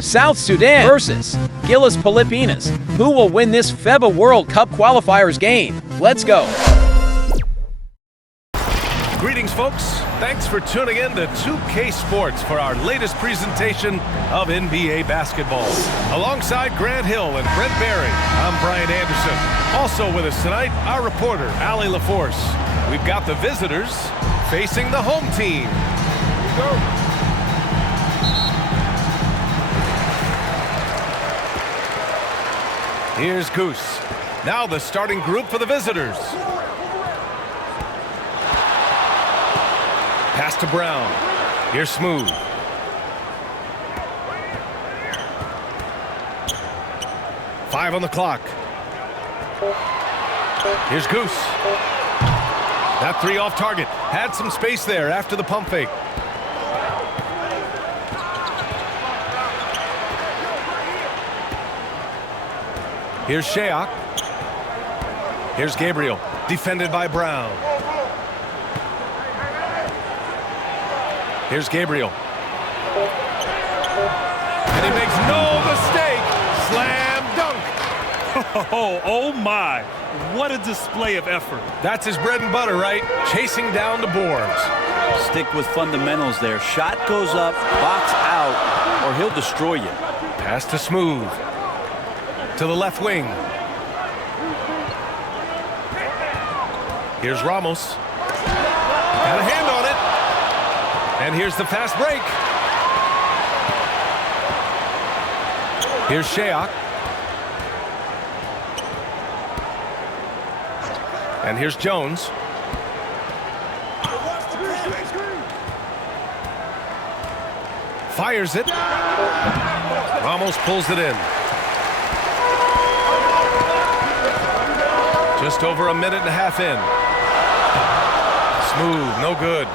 South Sudan versus GILAS Pilipinas. Who will win this FIBA World Cup qualifiers game? Let's go. Greetings, folks. Thanks for tuning in to 2K Sports for our latest presentation of NBA basketball. Alongside Grant Hill and Brent Berry, I'm Brian Anderson. Also with us tonight, our reporter, Allie LaForce. We've got the visitors facing the home team. Go. Here's Goose. Now the starting group for the visitors. Pass to Brown. Here's Smooth. Five on the clock. Here's Goose. That three off target. Had some space there after the pump fake. Here's Shayok. Here's Gabriel. Defended by Brown. Here's Gabriel. And he makes no mistake. Slam dunk. Oh my. What a display of effort. That's his bread and butter, right? Chasing down the boards. Stick with fundamentals there. Shot goes up, box out, or he'll destroy you. Pass to Smooth. To the left wing. Here's Ramos. Got a hand on it. And here's the fast break. Here's Shayok. And here's Jones. Fires it. Ramos pulls it in. Just over a minute and a half in. Smooth, no good.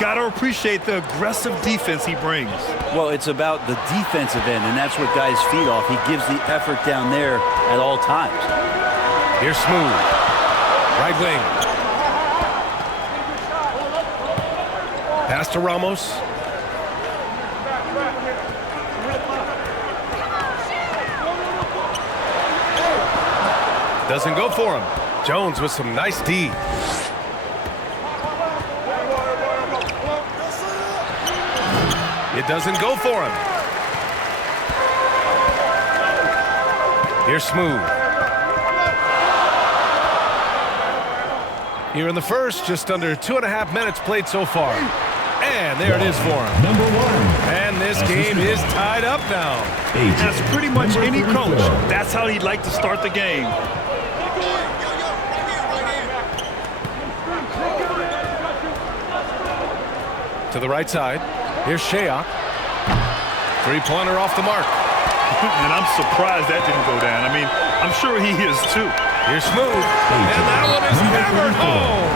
Gotta appreciate the aggressive defense he brings. Well, it's about the defensive end, and that's what guys feed off. He gives the effort down there at all times. Here's Smooth. Right wing. Pass to Ramos. Doesn't go for him. Jones with some nice D. It doesn't go for him. Here's Smooth. Here in the first, just under 2.5 minutes played so far. And there it is for him. Number one. And this game is tied up now. As pretty much any coach, that's how he'd like to start the game. To the right side. Here's Shayok. Three-pointer off the mark. And I'm surprised that didn't go down. I mean, I'm sure he is too. Here's Smooth. And that one is hammered home.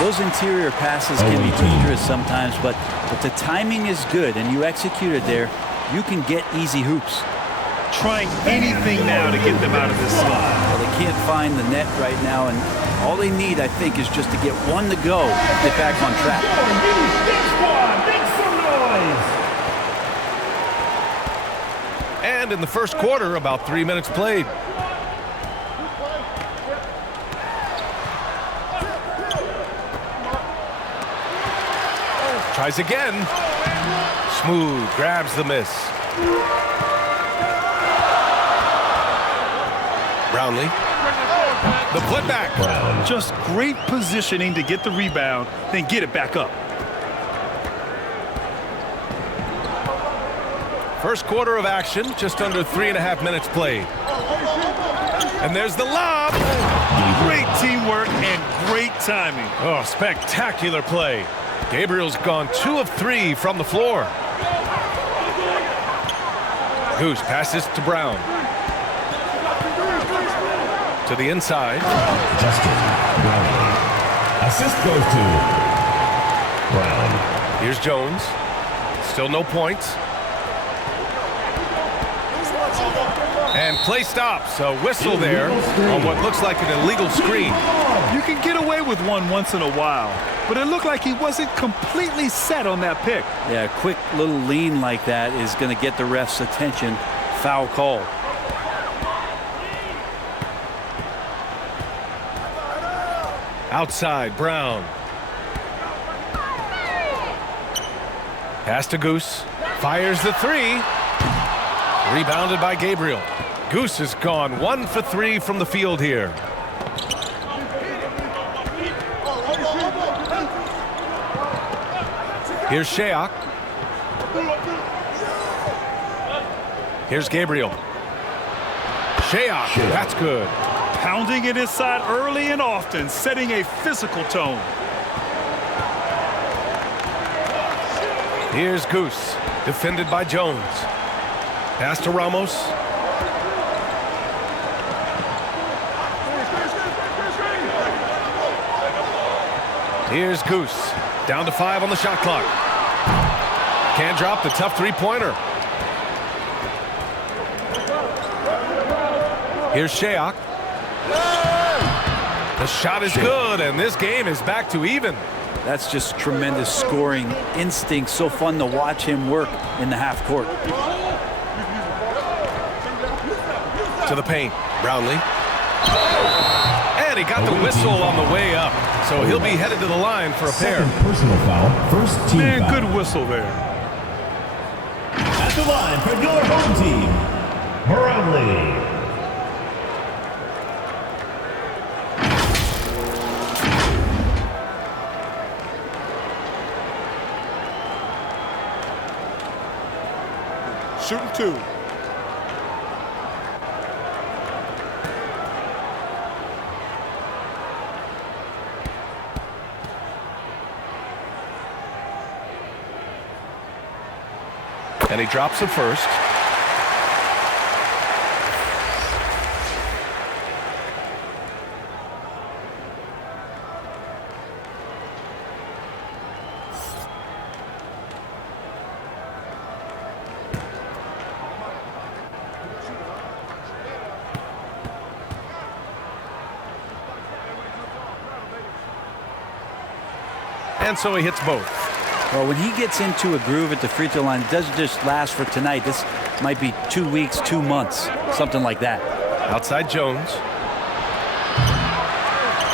Those interior passes can be dangerous sometimes, but if the timing is good and you execute it there, you can get easy hoops. Trying anything now to get them out of this slot. Well, they can't find the net right now, and all they need, I think, is just to get one to go, get back on track. And in the first quarter, about 3 minutes played. Tries again. Smooth grabs the miss. Brownlee. The putback. Just great positioning to get the rebound, then get it back up. First quarter of action, just under 3.5 minutes played. And there's the lob. Great teamwork and great timing. Oh, spectacular play. Gabriel's gone 2 of 3 from the floor. Goose passes to Brown. To the inside. Justin Brown. Assist goes to Brown. Here's Jones. Still no points. And play stops. A whistle there on what looks like an illegal screen. You can get away with one once in a while, but it looked like he wasn't completely set on that pick. Yeah, a quick little lean like that is going to get the ref's attention. Foul call. Outside, Brown. Pass to Goose. Fires the three. Rebounded by Gabriel. Goose has gone 1 for 3 from the field here. Here's Sheok. Here's Gabriel. Sheok, that's good. Pounding it inside early and often, setting a physical tone. Here's Goose, defended by Jones. Pass to Ramos. Here's Goose, down to 5 on the shot clock. Can't drop the tough three-pointer. Here's Sheok. The shot is good, and this game is back to even. That's just tremendous scoring instinct. So fun to watch him work in the half court. To the paint, Brownlee. And he got the whistle on the way up, so he'll be headed to the line for a pair. Second personal foul, first team Man, foul. good whistle there. At the line for your home team, Brownlee. Shooting 2. And he drops the first. And so he hits both. Well, when he gets into a groove at the free throw line, it doesn't just last for tonight. This might be 2 weeks, 2 months, something like that. Outside Jones.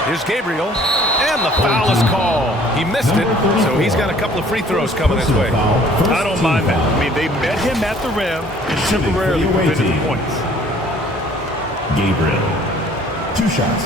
Here's Gabriel. And the foul is called. He missed it, so he's got a couple of free throws coming his way. I don't mind that. I mean, they met him at the rim and temporarily prevented the points. Gabriel, 2 shots.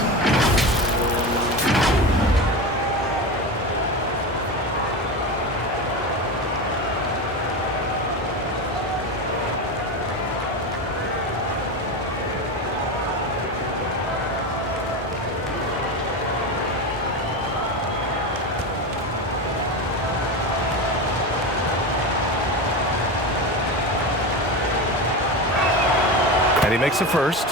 And he makes the first.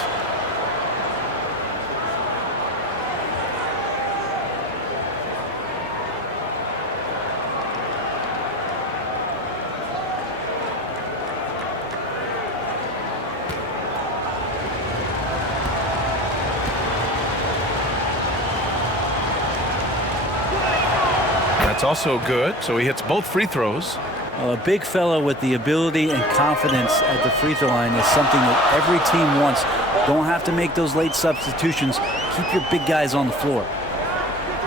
That's also good, so he hits both free throws. A big fella with the ability and confidence at the free throw line is something that every team wants. Don't have to make those late substitutions. Keep your big guys on the floor.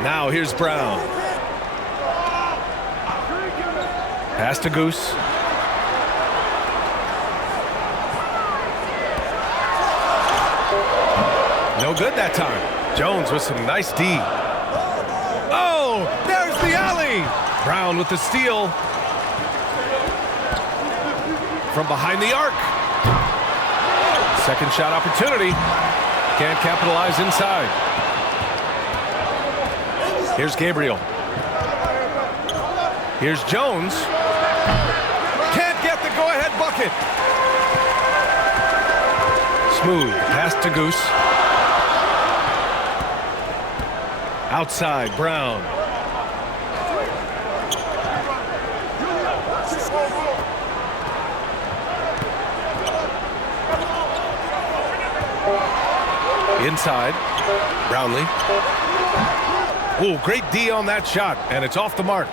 Now here's Brown. Pass to Goose. No good that time. Jones with some nice D. Oh, there's the alley. Brown with the steal. From behind the arc. Second shot opportunity. Can't capitalize inside. Here's Gabriel. Here's Jones. Can't get the go-ahead bucket. Smooth pass to Goose. Outside, Brown. Inside, Brownlee. Ooh, great D on that shot, and it's off the mark.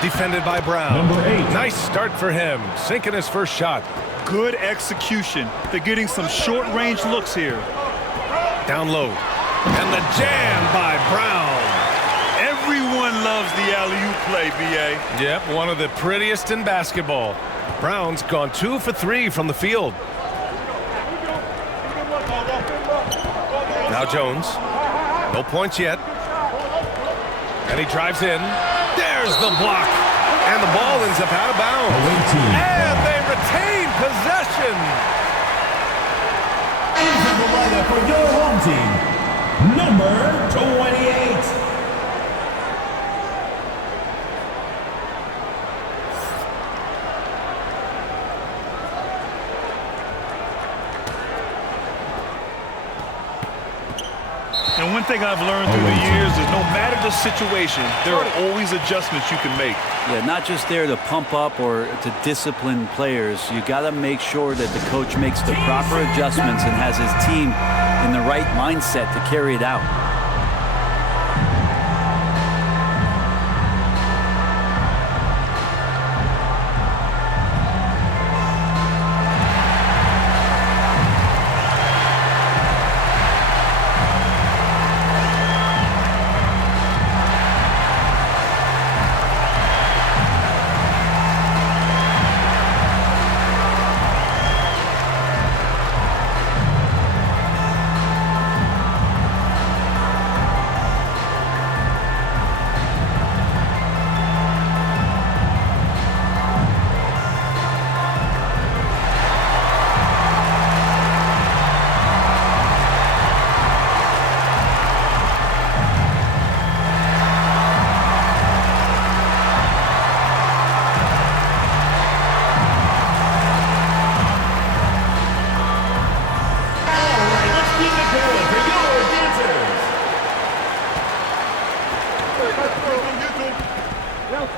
Defended by Brown. Number 8. Nice start for him, sinking his first shot. Good execution. They're getting some short-range looks here. Down low. And the jam by Brown. Everyone loves the alley-oop play, B.A. Yep, one of the prettiest in basketball. Brown's gone 2 for 3 from the field. Now Jones. No points yet. And he drives in. There's the block. And the ball ends up out of bounds. And they retain possession. Into the lineup for your home team, number 28. And one thing I've learned through the years is no matter the situation, there are always adjustments you can make. Yeah, not just there to pump up or to discipline players. You got to make sure that the coach makes the proper adjustments and has his team in the right mindset to carry it out.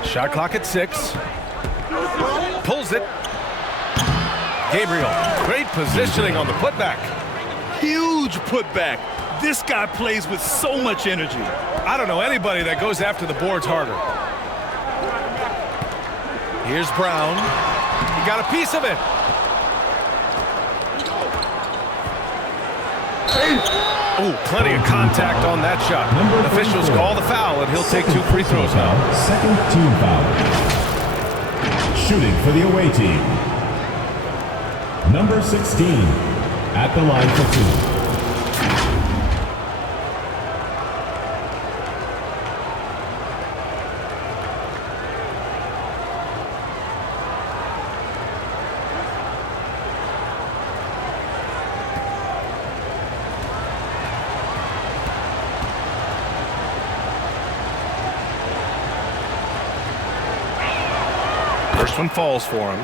Shot clock at 6. Pulls it. Gabriel, great positioning on the putback. Huge putback. This guy plays with so much energy. I don't know anybody that goes after the boards harder. Here's Brown. He got a piece of it. Ooh, plenty of contact on that shot. Officials call the foul, and he'll take 2 free throws now. Second team foul. Shooting for the away team, number 16, at the line for 2. First one falls for him.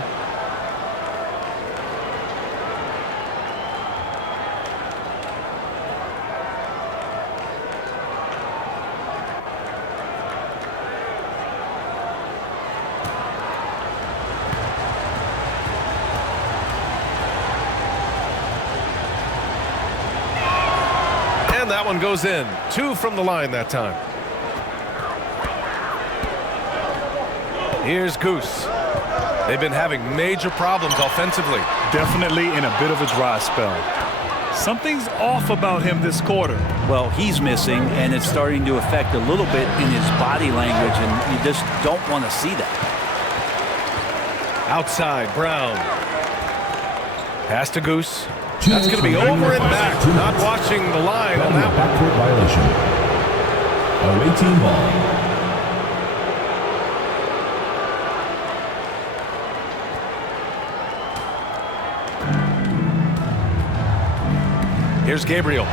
And that one goes in. 2 from the line that time. Here's Goose. They've been having major problems offensively. Definitely in a bit of a dry spell. Something's off about him this quarter. Well, he's missing, and it's starting to affect a little bit in his body language, and you just don't want to see that. Outside, Brown. Pass to Goose. That's going to be over and back. Not watching the line on that one. Backcourt violation. Away team ball. Here's Gabriel.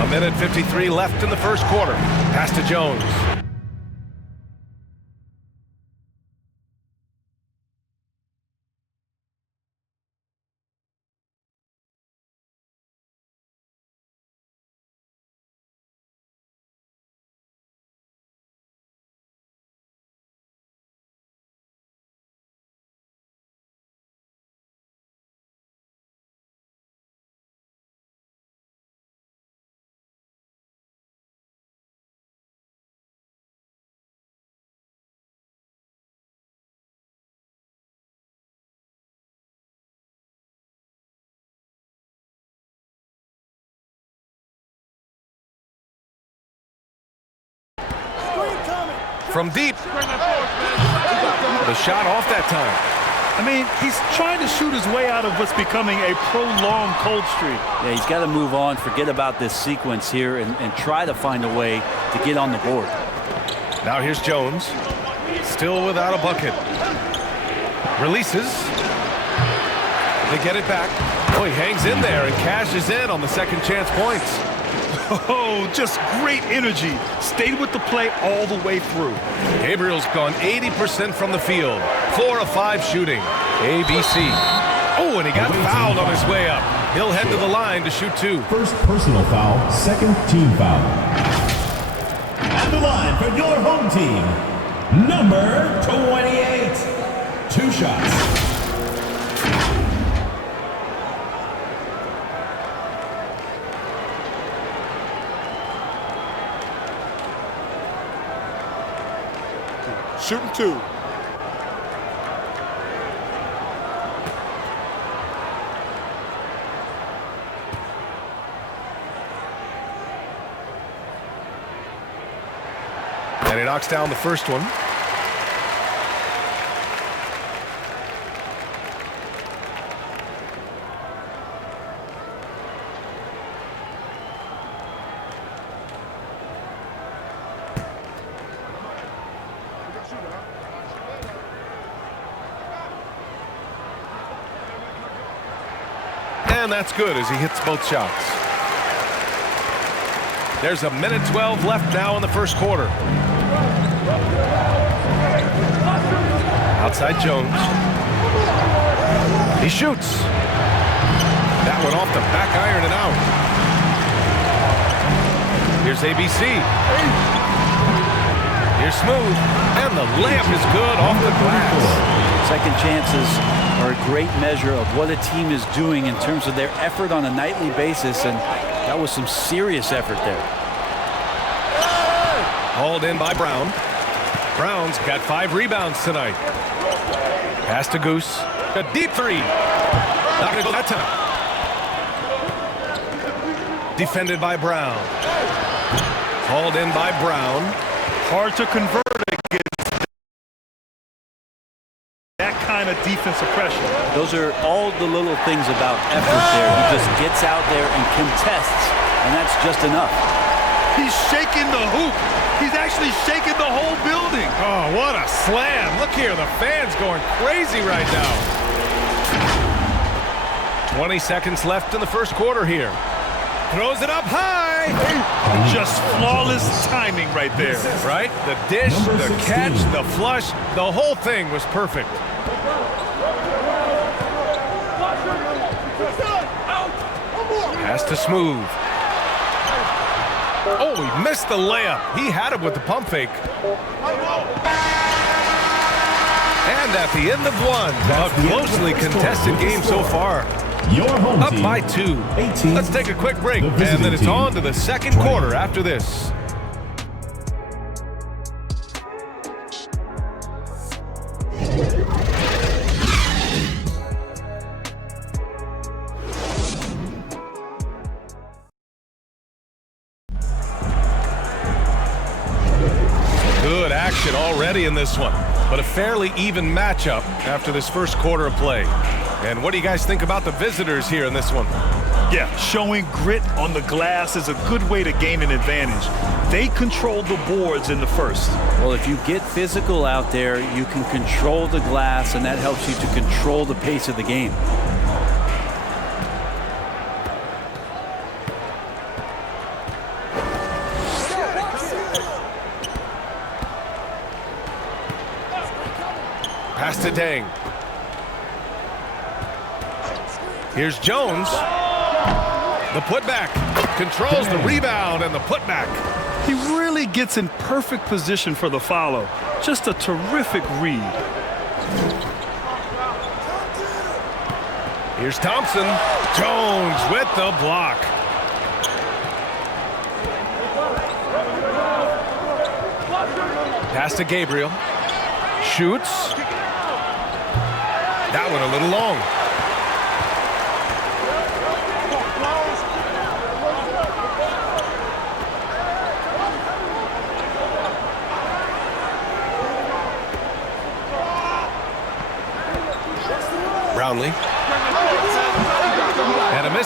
A minute 53 left in the first quarter. Pass to Jones. from deep. The shot off that time. I mean, he's trying to shoot his way out of what's becoming a prolonged cold streak. Yeah, he's got to move on, forget about this sequence here, and try to find a way to get on the board. Now here's Jones. Still without a bucket. Releases. They get it back. Oh, he hangs in there and cashes in on the second chance points. Oh, just great energy. Stayed with the play all the way through. Gabriel's gone 80% from the field. 4 of 5 shooting. ABC. Oh, and he got fouled on his way up. He'll head to the line to shoot 2. First personal foul, second team foul. At the line for your home team, number 28. 2 shots. Shooting 2. And he knocks down the first one. And that's good as he hits both shots. There's a minute 12 left now in the first quarter. Outside Jones. He shoots. That one off the back iron and out. Here's ABC. Here's Smooth. And the layup is good off the glass. Second chances are a great measure of what a team is doing in terms of their effort on a nightly basis, and that was some serious effort there. Hauled in by Brown. Brown's got 5 rebounds tonight. Pass to Goose. A deep 3. Not going to go that time. Defended by Brown. Hauled in by Brown. Hard to convert against that kind of defensive pressure. Those are all the little things about effort there. He just gets out there and contests, and that's just enough. He's shaking the hoop. He's actually shaking the whole building. Oh, what a slam. Look here, the fans going crazy right now. 20 seconds left in the first quarter here. Throws it up high. Just flawless timing right there. Right? The dish, the catch, the flush, the whole thing was perfect. Pass to Smooth. Oh, he missed the layup. He had it with the pump fake. And at the end of one, a closely contested game so far. Your home Up team, by 2. 18. Let's take a quick break, The and visiting then it's team, on to the second 20. quarter after this. Good action already in this one, but a fairly even matchup after this first quarter of play. And what do you guys think about the visitors here in this one? Yeah, showing grit on the glass is a good way to gain an advantage. They controlled the boards in the first. Well, if you get physical out there, you can control the glass, and that helps you to control the pace of the game. Pass to Dang. Here's Jones. The putback. Controls the rebound and the putback. He really gets in perfect position for the follow. Just a terrific read. Here's Thompson. Jones with the block. Pass to Gabriel. Shoots. That one a little long.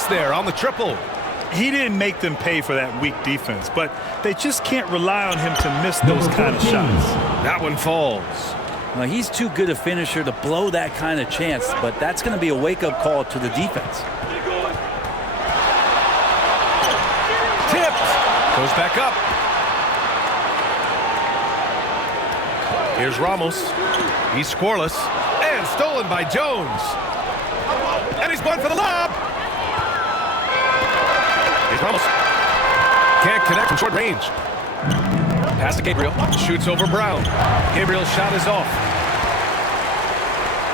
there on the triple. He didn't make them pay for that weak defense, but they just can't rely on him to miss those kind of shots. That one falls. Well, he's too good a finisher to blow that kind of chance, but that's going to be a wake-up call to the defense. Tipped. Goes back up. Here's Ramos. He's scoreless. And stolen by Jones. And he's going for the lob. Here's Ramos. Can't connect from short range. Pass to Gabriel. Shoots over Brown. Gabriel's shot is off.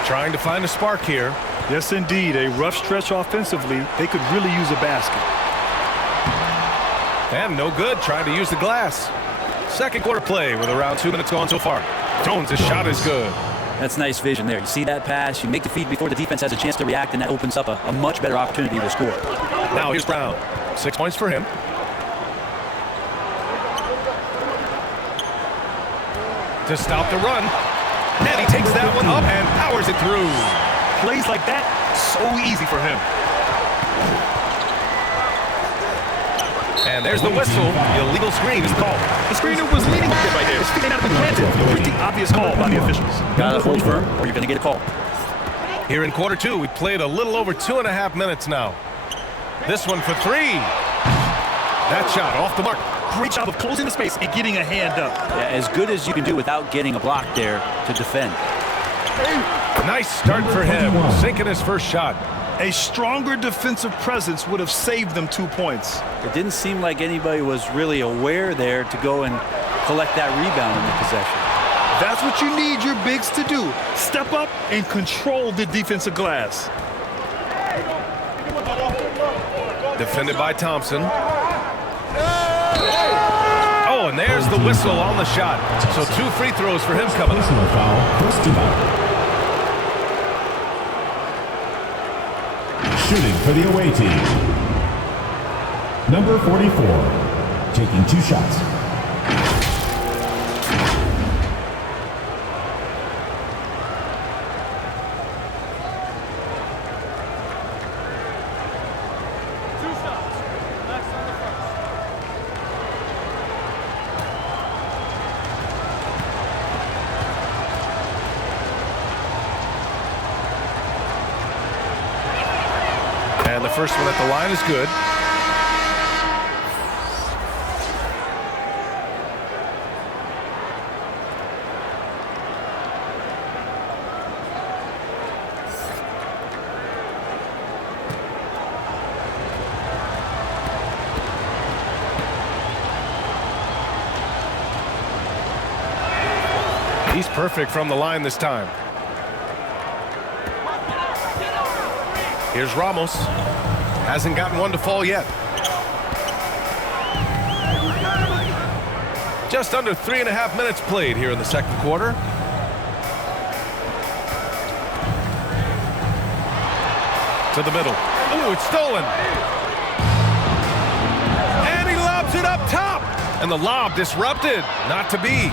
Trying to find a spark here. Yes, indeed. A rough stretch offensively. They could really use a basket. And no good. Trying to use the glass. Second quarter play with around 2 minutes gone so far. Jones' shot is good. That's nice vision there. You see that pass, you make the feed before the defense has a chance to react, and that opens up a much better opportunity to score. Now here's Brown. 6 points for him. To stop the run. And he takes that one up and powers it through. Plays like that, so easy for him. And there's the whistle. The illegal screen is called. The screener was leading a bit right there. His feet may not have been planted. Pretty obvious call by the officials. Gotta hold firm, or you're gonna get a call. Here in quarter two, we played a little over 2.5 minutes now. This one for three. That shot off the mark. Great job of closing the space and getting a hand up. Yeah, as good as you can do without getting a block there to defend. Nice start for him. Sinking his first shot. A stronger defensive presence would have saved them 2 points. It didn't seem like anybody was really aware there to go and collect that rebound in the possession. That's what you need your bigs to do. Step up and control the defensive glass. Defended by Thompson. Oh, and there's the whistle on the shot. So 2 free throws for him coming up. Personal foul, first team. Shooting for the away team. Number 44, taking 2 shots. And the first one at the line is good. He's perfect from the line this time. Here's Ramos. Hasn't gotten one to fall yet. Just under 3.5 minutes played here in the second quarter. To the middle. Ooh, it's stolen. And he lobs it up top. And the lob disrupted. Not to be.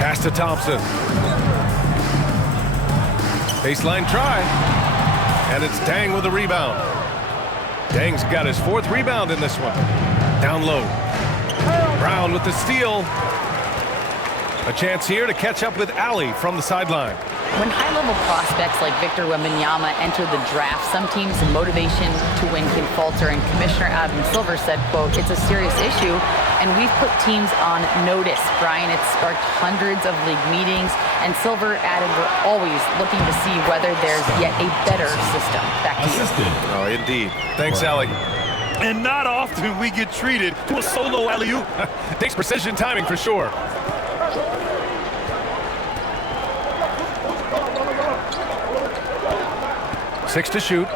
Pass to Thompson. Baseline try. And it's Dang with a rebound. Dang's got his 4th rebound in this one. Down low. Brown with the steal. A chance here to catch up with Ali from the sideline. When high-level prospects like Victor Wembanyama enter the draft, some teams' motivation to win can falter, and Commissioner Adam Silver said, quote, "It's a serious issue, and we've put teams on notice." Brian, it's sparked hundreds of league meetings, and Silver added, "We're always looking to see whether there's yet a better system." Back to you. Oh, indeed. Thanks, Ali. And not often we get treated to a solo alley-oop. Takes precision timing for sure. Six to shoot.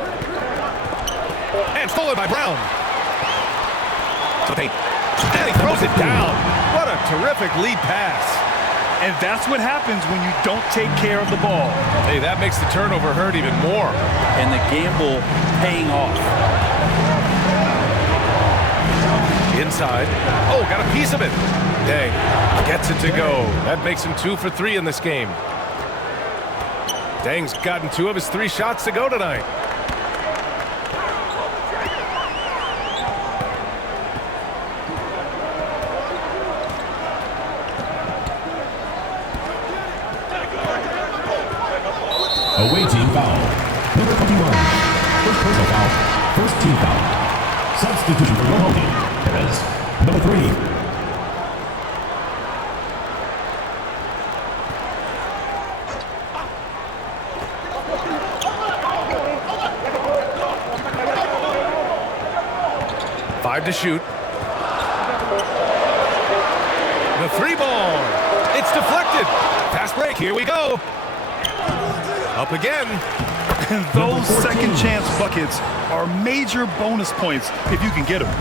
And stolen by Brown. To the paint. And he throws it down. What a terrific lead pass. And that's what happens when you don't take care of the ball. Hey, that makes the turnover hurt even more. And the gamble paying off. Inside. Oh, got a piece of it. Dang. Gets it to go. That makes him 2 for 3 in this game. Standngs gotten 2 of his 3 shots to go tonight. Away team foul. Number 21. First personal foul. First team foul. Substitution for your home team. Perez. Number 3. To shoot. The 3 ball. It's deflected. Fast break. Here we go. Up again. And those second chance buckets are major bonus points if you can get them.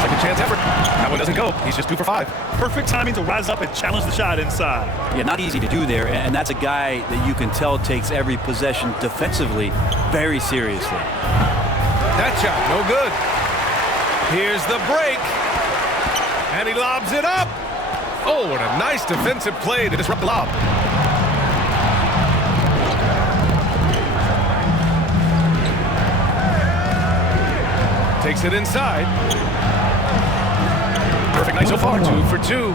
Second chance effort. That one doesn't go. He's just 2 for 5. Perfect timing to rise up and challenge the shot inside. Yeah, not easy to do there, and that's a guy that you can tell takes every possession defensively very seriously. That shot, no good. Here's the break. And he lobs it up. Oh, what a nice defensive play to disrupt the lob. Takes it inside. Perfect night so far, 2 for 2.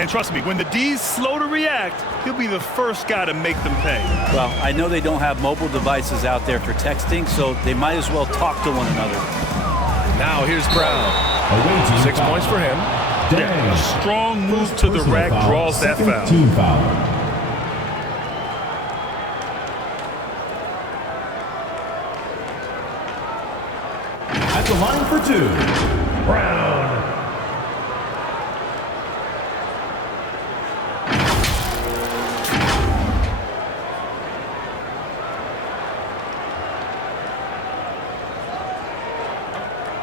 And trust me, when the D's slow to react, he'll be the first guy to make them pay. Well, I know they don't have mobile devices out there for texting, so they might as well talk to one another. Now here's Brown. 6 points for him. Yeah, a strong move to the rack draws that foul. Team foul. At the line for 2, Brown.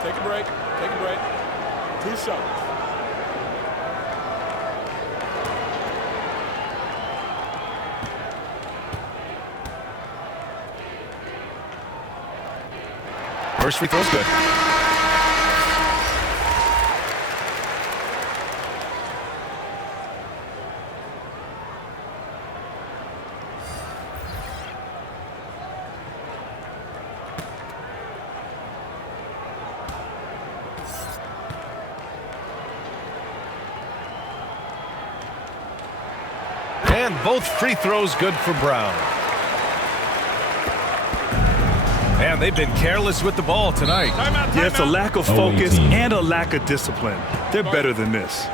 Take a break. Take a break. 2 shots. First free throw's good. And both free throws good for Brown. And they've been careless with the ball tonight. Yeah, it's a lack of focus and a lack of discipline. They're better than this.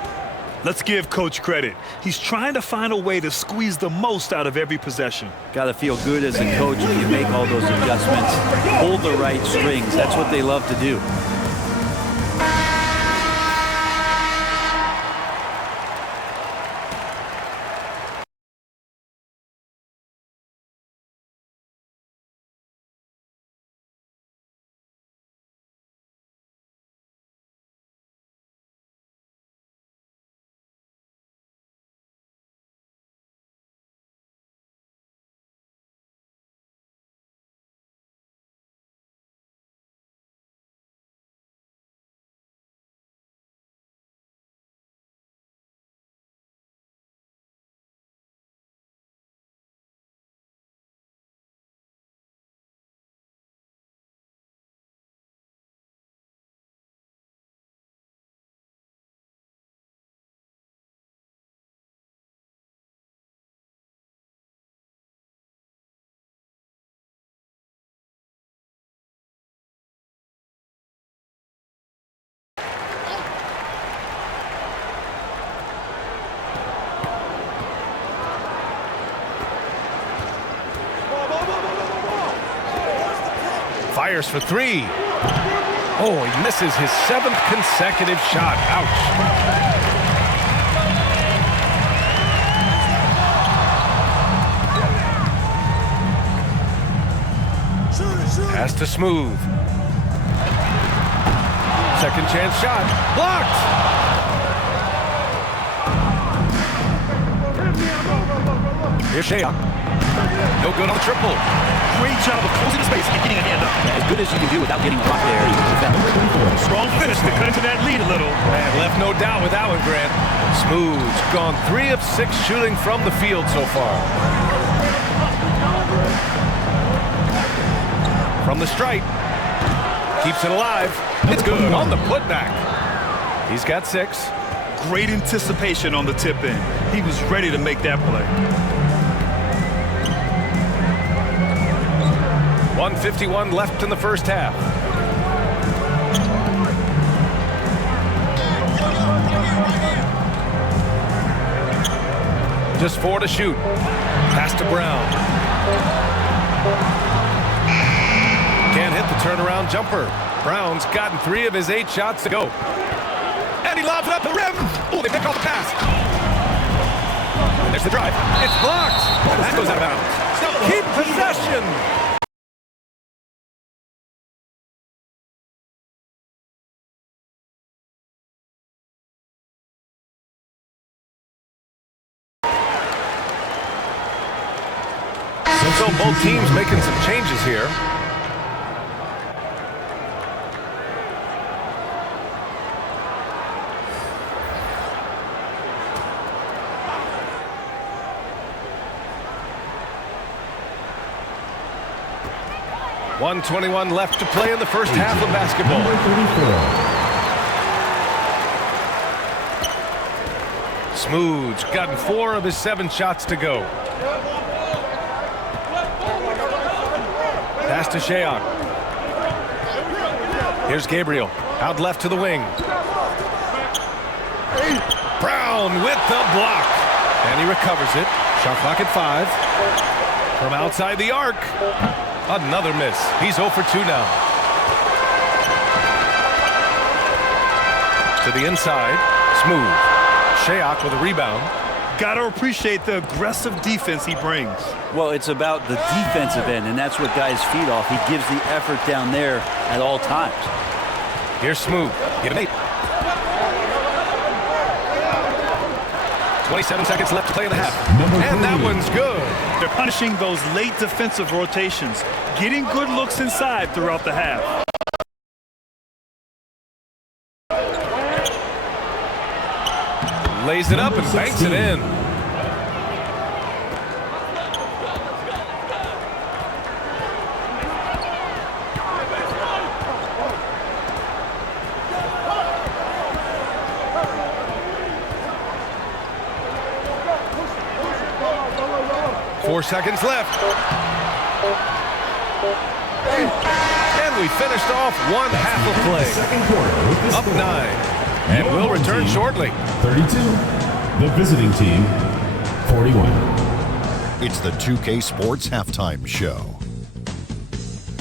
Let's give Coach credit. He's trying to find a way to squeeze the most out of every possession. Got to feel good as a coach when you make all those adjustments. Hold the right strings. That's what they love to do. Fires for 3. Oh, he misses his 7th consecutive shot. Ouch. Has to smooth. Second chance shot. Blocked. Here's Shea. No good on the triple. Great job of closing the space and getting a hand up. As good as you can do without getting a block there. Strong finish to cut into that lead a little. And left no doubt with that one, Grant. Smooth. Gone 3 of 6 shooting from the field so far. From the stripe. Keeps it alive. It's good on the putback. He's got 6. Great anticipation on the tip in. He was ready to make that play. 1:51 left in the first half. Just 4 to shoot. Pass to Brown. Can't hit the turnaround jumper. Brown's gotten 3 of his 8 shots to go. And he lobs it up the rim. Oh, they pick off the pass. And there's the drive. It's blocked. And that goes out of bounds. Keep possession. So both teams making some changes here. .121 left to play in the first half of basketball. Smooth's gotten 4 of his 7 shots to go. Pass to Shayok. Here's Gabriel. Out left to the wing. Brown with the block. And he recovers it. Shot clock at 5. From outside the arc. Another miss. He's 0 for 2 now. To the inside. Smooth. Shayok with a rebound. Gotta appreciate the aggressive defense he brings. Well, it's about the defensive end, and that's what guys feed off. He gives the effort down there at all times. Here's Smooth. Give it 8. 27 seconds left to play in the half. And that one's good. They're punishing those late defensive rotations, getting good looks inside throughout the half. Lays it up and banks it in. Four seconds left. And we finished off one half of play. Second quarter. Up 9. And we'll return shortly. 32. The visiting team, 41. It's the 2K Sports Halftime Show.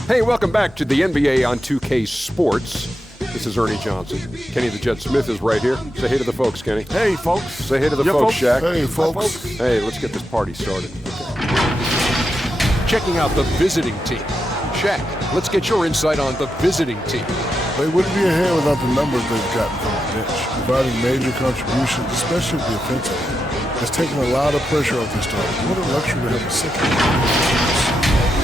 Hey, welcome back to the NBA on 2K Sports. This is Ernie Johnson. Kenny the Jet Smith is right here. Say hey to the folks, Kenny. Hey, folks. Say hey to the folks, Shaq. Hey, folks. Hey, let's get this party started. Checking out the visiting team. Shaq, let's get your insight on the visiting team. They wouldn't be ahead without the numbers they've gotten from the bench, providing major contributions, especially at the offensive end. It's taking a lot of pressure off their starters. What a luxury to have a second.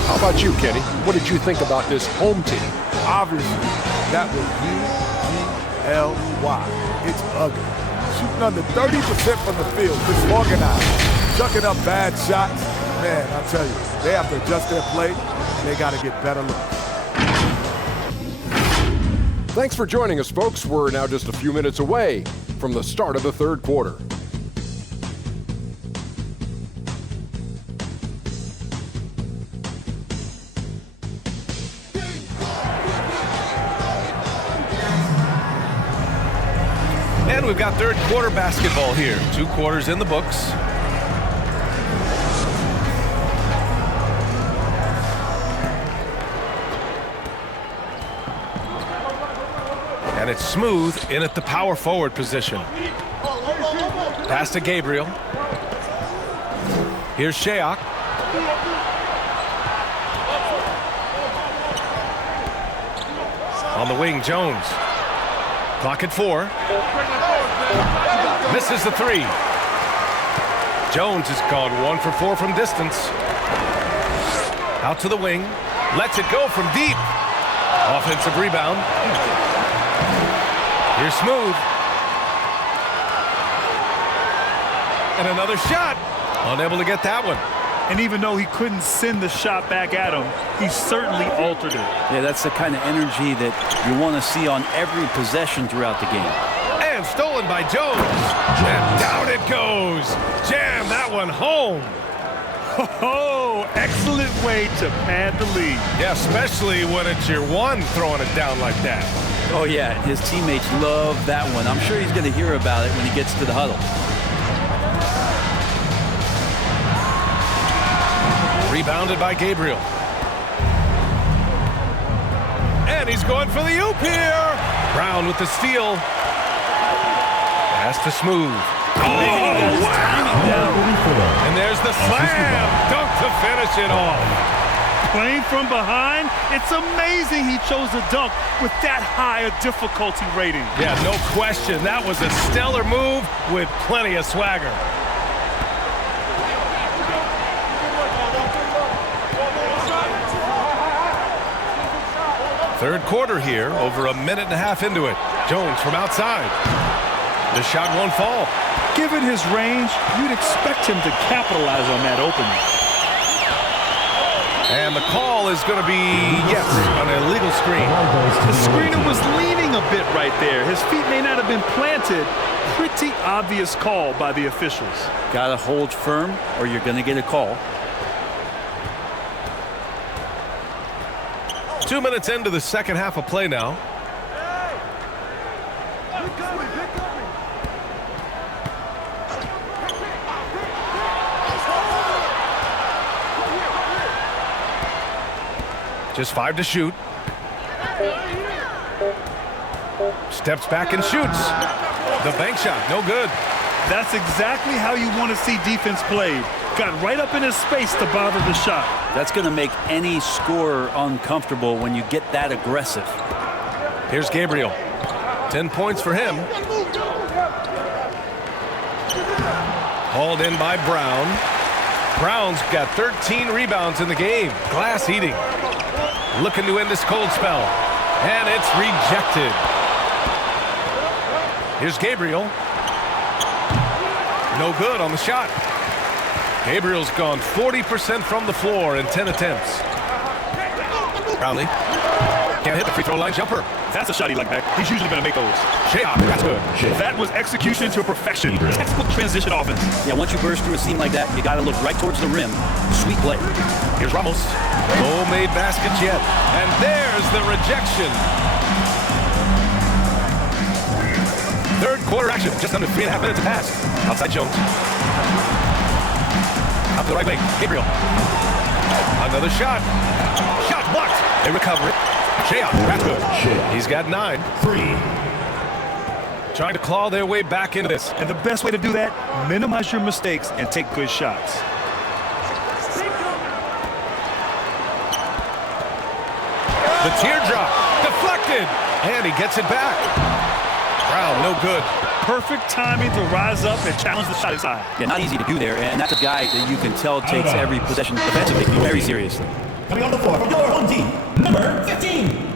How about you, Kenny? What did you think about this home team? Obviously, that was U-G-L-Y. It's ugly. Shooting under 30% from the field, disorganized, chucking up bad shots. Man, I tell you, they have to adjust their play. They got to get better looks. Thanks for joining us, folks. We're now just a few minutes away from the start of the third quarter. And we've got third quarter basketball here. 2 quarters in the books. And it's Smooth in at the power forward position. Pass to Gabriel. Here's Shayok. On the wing, Jones. Clock at 4. Misses the 3. Jones has gone 1 for 4 from distance. Out to the wing. Lets it go from deep. Offensive rebound. Here's Smooth. And another shot. Unable to get that one. And even though he couldn't send the shot back at him, he certainly altered it. Yeah, that's the kind of energy that you want to see on every possession throughout the game. And stolen by Jones. And down it goes. Jam that one home. Oh, excellent way to pad the lead. Yeah, especially when it's your one throwing it down like that. Oh, yeah, his teammates love that one. I'm sure he's going to hear about it when he gets to the huddle. Rebounded by Gabriel. And he's going for the oop here. Brown with the steal. Pass to Smooth. Oh, wow! And there's the slam. Dunk to finish it off. Playing from behind, it's amazing he chose a dunk with that high a difficulty rating. Yeah, no question. That was a stellar move with plenty of swagger. Third quarter here, over a minute and a half into it. Jones from outside. The shot won't fall. Given his range, you'd expect him to capitalize on that opening. And the call is going to be, yes, an illegal screen. The screener was leaning a bit right there. His feet may not have been planted. Pretty obvious call by the officials. Got to hold firm or you're going to get a call. 2 minutes into the second half of play now. Just 5 to shoot. Steps back and shoots. The bank shot, no good. That's exactly how you want to see defense played. Got right up in his space to bother the shot. That's going to make any scorer uncomfortable when you get that aggressive. Here's Gabriel. 10 points for him. Hauled in by Brown. Brown's got 13 rebounds in the game. Glass eating. Looking to end this cold spell. And it's rejected. Here's Gabriel. No good on the shot. Gabriel's gone 40% from the floor in 10 attempts. Brownlee can't hit the free throw line jumper. That's a shot he like back. He's usually going to make those. Shayop, that's good. That was execution to perfection. Textbook transition offense. Yeah, once you burst through a seam like that, you got to look right towards the rim. Sweet play. Here's Ramos. No made baskets yet. And there's the rejection. Third quarter action. Just under 3.5 minutes to pass. Outside Jones. Up the right wing. Gabriel. Another shot. Shot blocked. They recover it. Shayop, that's good. He's got 9. 3. Trying to claw their way back into this. And the best way to do that, minimize your mistakes and take good shots. The teardrop. Deflected. And he gets it back. Brown, no good. Perfect timing to rise up and challenge the shot inside. Yeah, not easy to do there, and that's a guy that you can tell takes every possession defensively very seriously. Coming on the floor from your home team, number 15.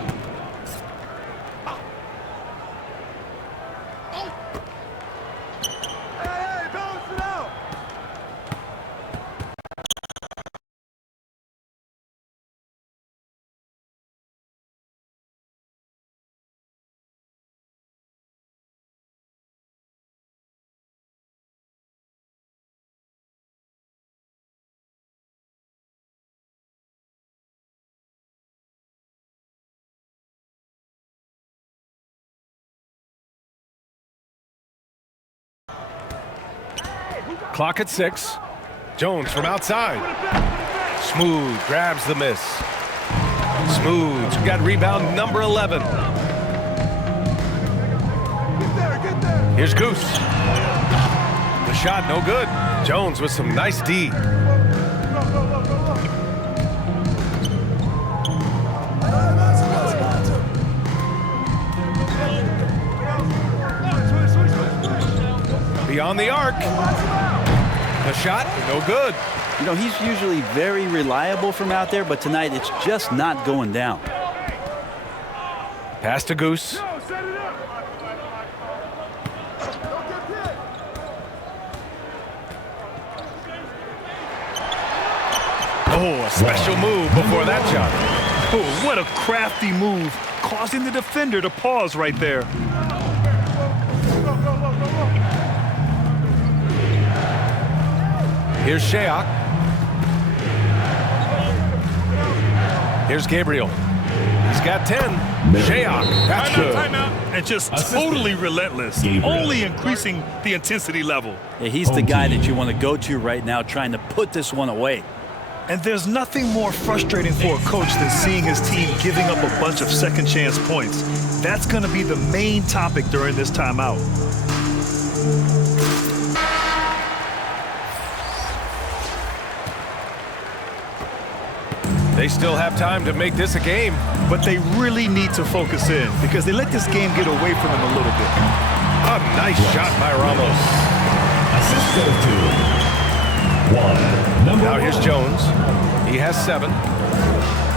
Clock at 6. Jones from outside. Smooth grabs the miss. Smooth got rebound number 11. Here's Goose. The shot no good. Jones with some nice D. Beyond the arc. The shot, no good. You know, he's usually very reliable from out there, but tonight it's just not going down. Pass to Goose. Oh, a special move before that shot. Oh, what a crafty move, causing the defender to pause right there. Here's Shayok. Here's Gabriel. He's got 10. Shayok, that's good. Timeout. And just totally relentless, only increasing the intensity level. Yeah, he's the guy that you want to go to right now, trying to put this one away. And there's nothing more frustrating for a coach than seeing his team giving up a bunch of second chance points. That's going to be the main topic during this timeout. They still have time to make this a game. But they really need to focus in because they let this game get away from them a little bit. A nice shot by Ramos. Assist goes to Now here's Jones. He has 7.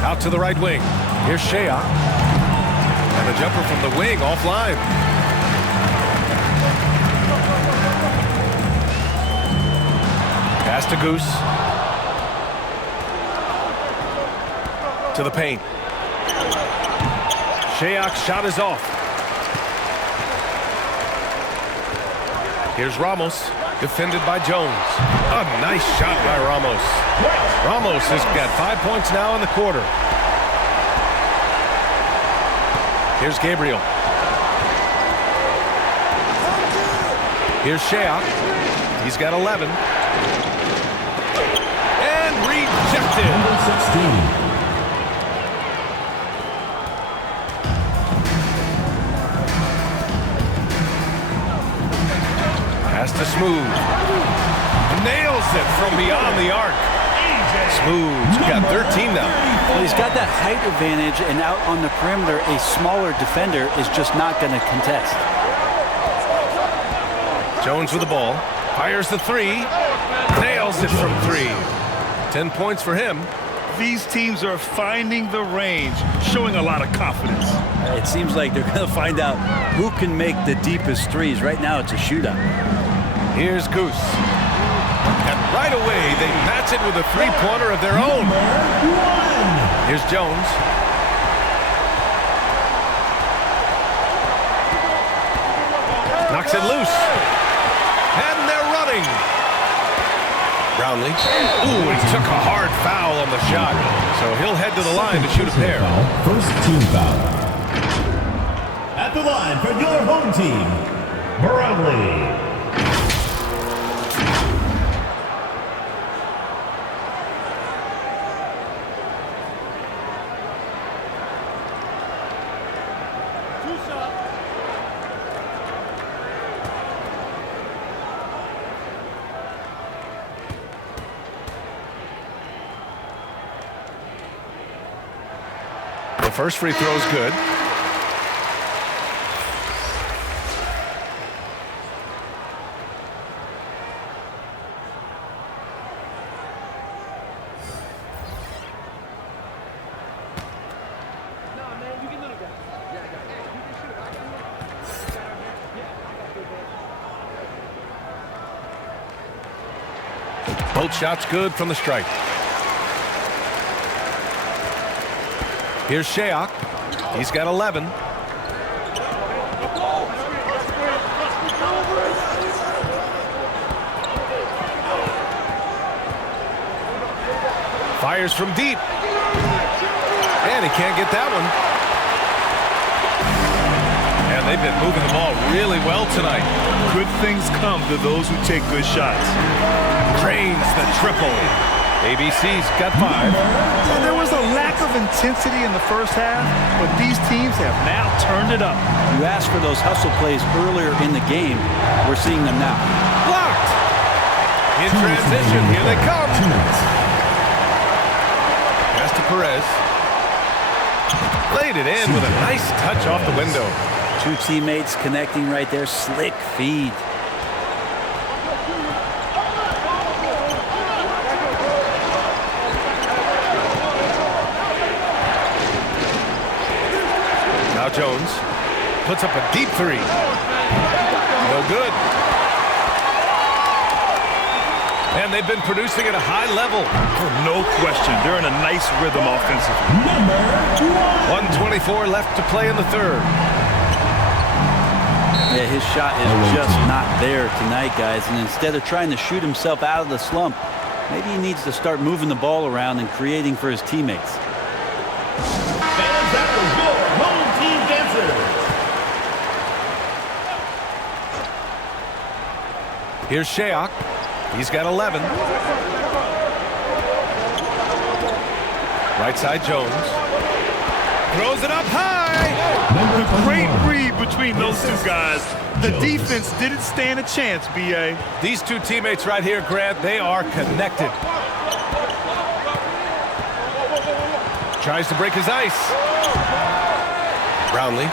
Out to the right wing. Here's Shayok. And the jumper from the wing offline. Pass to Goose. To the paint. Shayok's shot is off. Here's Ramos, defended by Jones. A nice shot by Ramos. Ramos has got 5 points now in the quarter. Here's Gabriel. Here's Shayok. He's got 11. And rejected. Number 16. Pass to Smooth. Nails it from beyond the arc. Smooth's got 13 now. Well, he's got that height advantage, and out on the perimeter, a smaller defender is just not going to contest. Jones with the ball. Fires the 3. Nails it from 3. 10 points for him. These teams are finding the range, showing a lot of confidence. It seems like they're going to find out who can make the deepest threes. Right now, it's a shootout. Here's Goose. And right away, they match it with a three-pointer of their own. Here's Jones. Knocks it loose. And they're running. Brownlee. Ooh, he took a hard foul on the shot. So he'll head to the line to shoot a pair. First team foul. At the line for your home team, Brownlee. The first free throw is good. Both shots good from the stripe. Here's Shayok. He's got 11. Fires from deep. And he can't get that one. And they've been moving the ball really well tonight. Good things come to those who take good shots. Drains the triple. ABC's got 5. So there was a lack of intensity in the first half, but these teams have now turned it up. You asked for those hustle plays earlier in the game. We're seeing them now. Blocked. In transition, here they come. Pass to Perez. Laid it in with a nice touch off the window. Two teammates connecting right there. Slick feed. puts up a deep three. No good. And they've been producing at a high level. Oh, no question. They're in a nice rhythm offensively. Number 1:24 left to play in the third. Yeah, his shot is just not there tonight, guys. And instead of trying to shoot himself out of the slump, maybe he needs to start moving the ball around and creating for his teammates. Fans, that was your home team dancer. Here's Shayok. He's got 11. Right side Jones. Throws it up high. Great read between those two guys. The defense didn't stand a chance, B.A. These two teammates right here, Grant, they are connected. Tries to break his ice. Brownlee.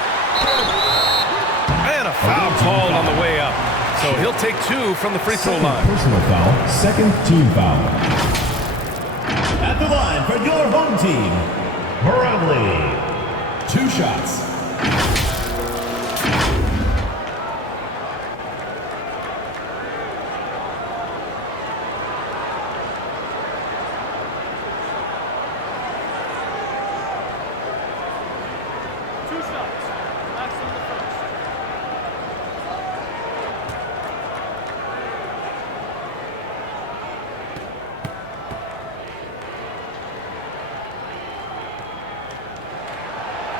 And a foul called on the way up. So he'll take 2 from the free throw line. Personal foul, second team foul. At the line for your home team, Brownlee. 2 shots.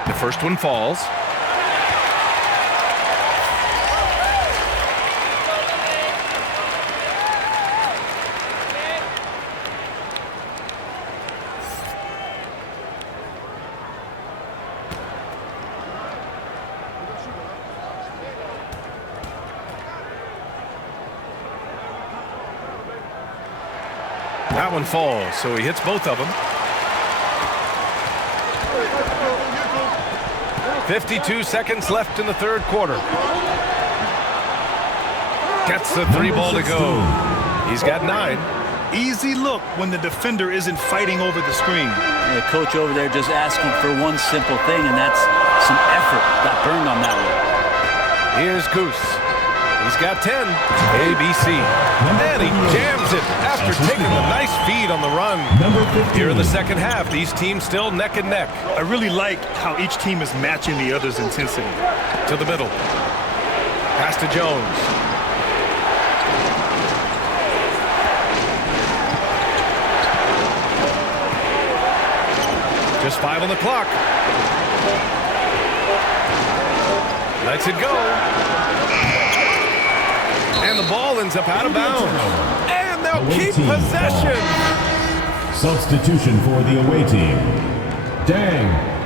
The first one falls. That one falls, so he hits both of them. 52 seconds left in the third quarter. Gets the 3 ball to go. He's got 9. Easy look when the defender isn't fighting over the screen. The coach over there just asking for one simple thing, and that's some effort. Got burned on that one. Here's Goose. He's got 10. ABC. And he jams it after taking a nice feed on the run. Here in the second half, these teams still neck and neck. I really like how each team is matching the other's intensity. To the middle. Pass to Jones. Just 5 on the clock. Lets it go. And the ball ends up out of bounds. And they'll keep possession. Substitution for the away team. Dang.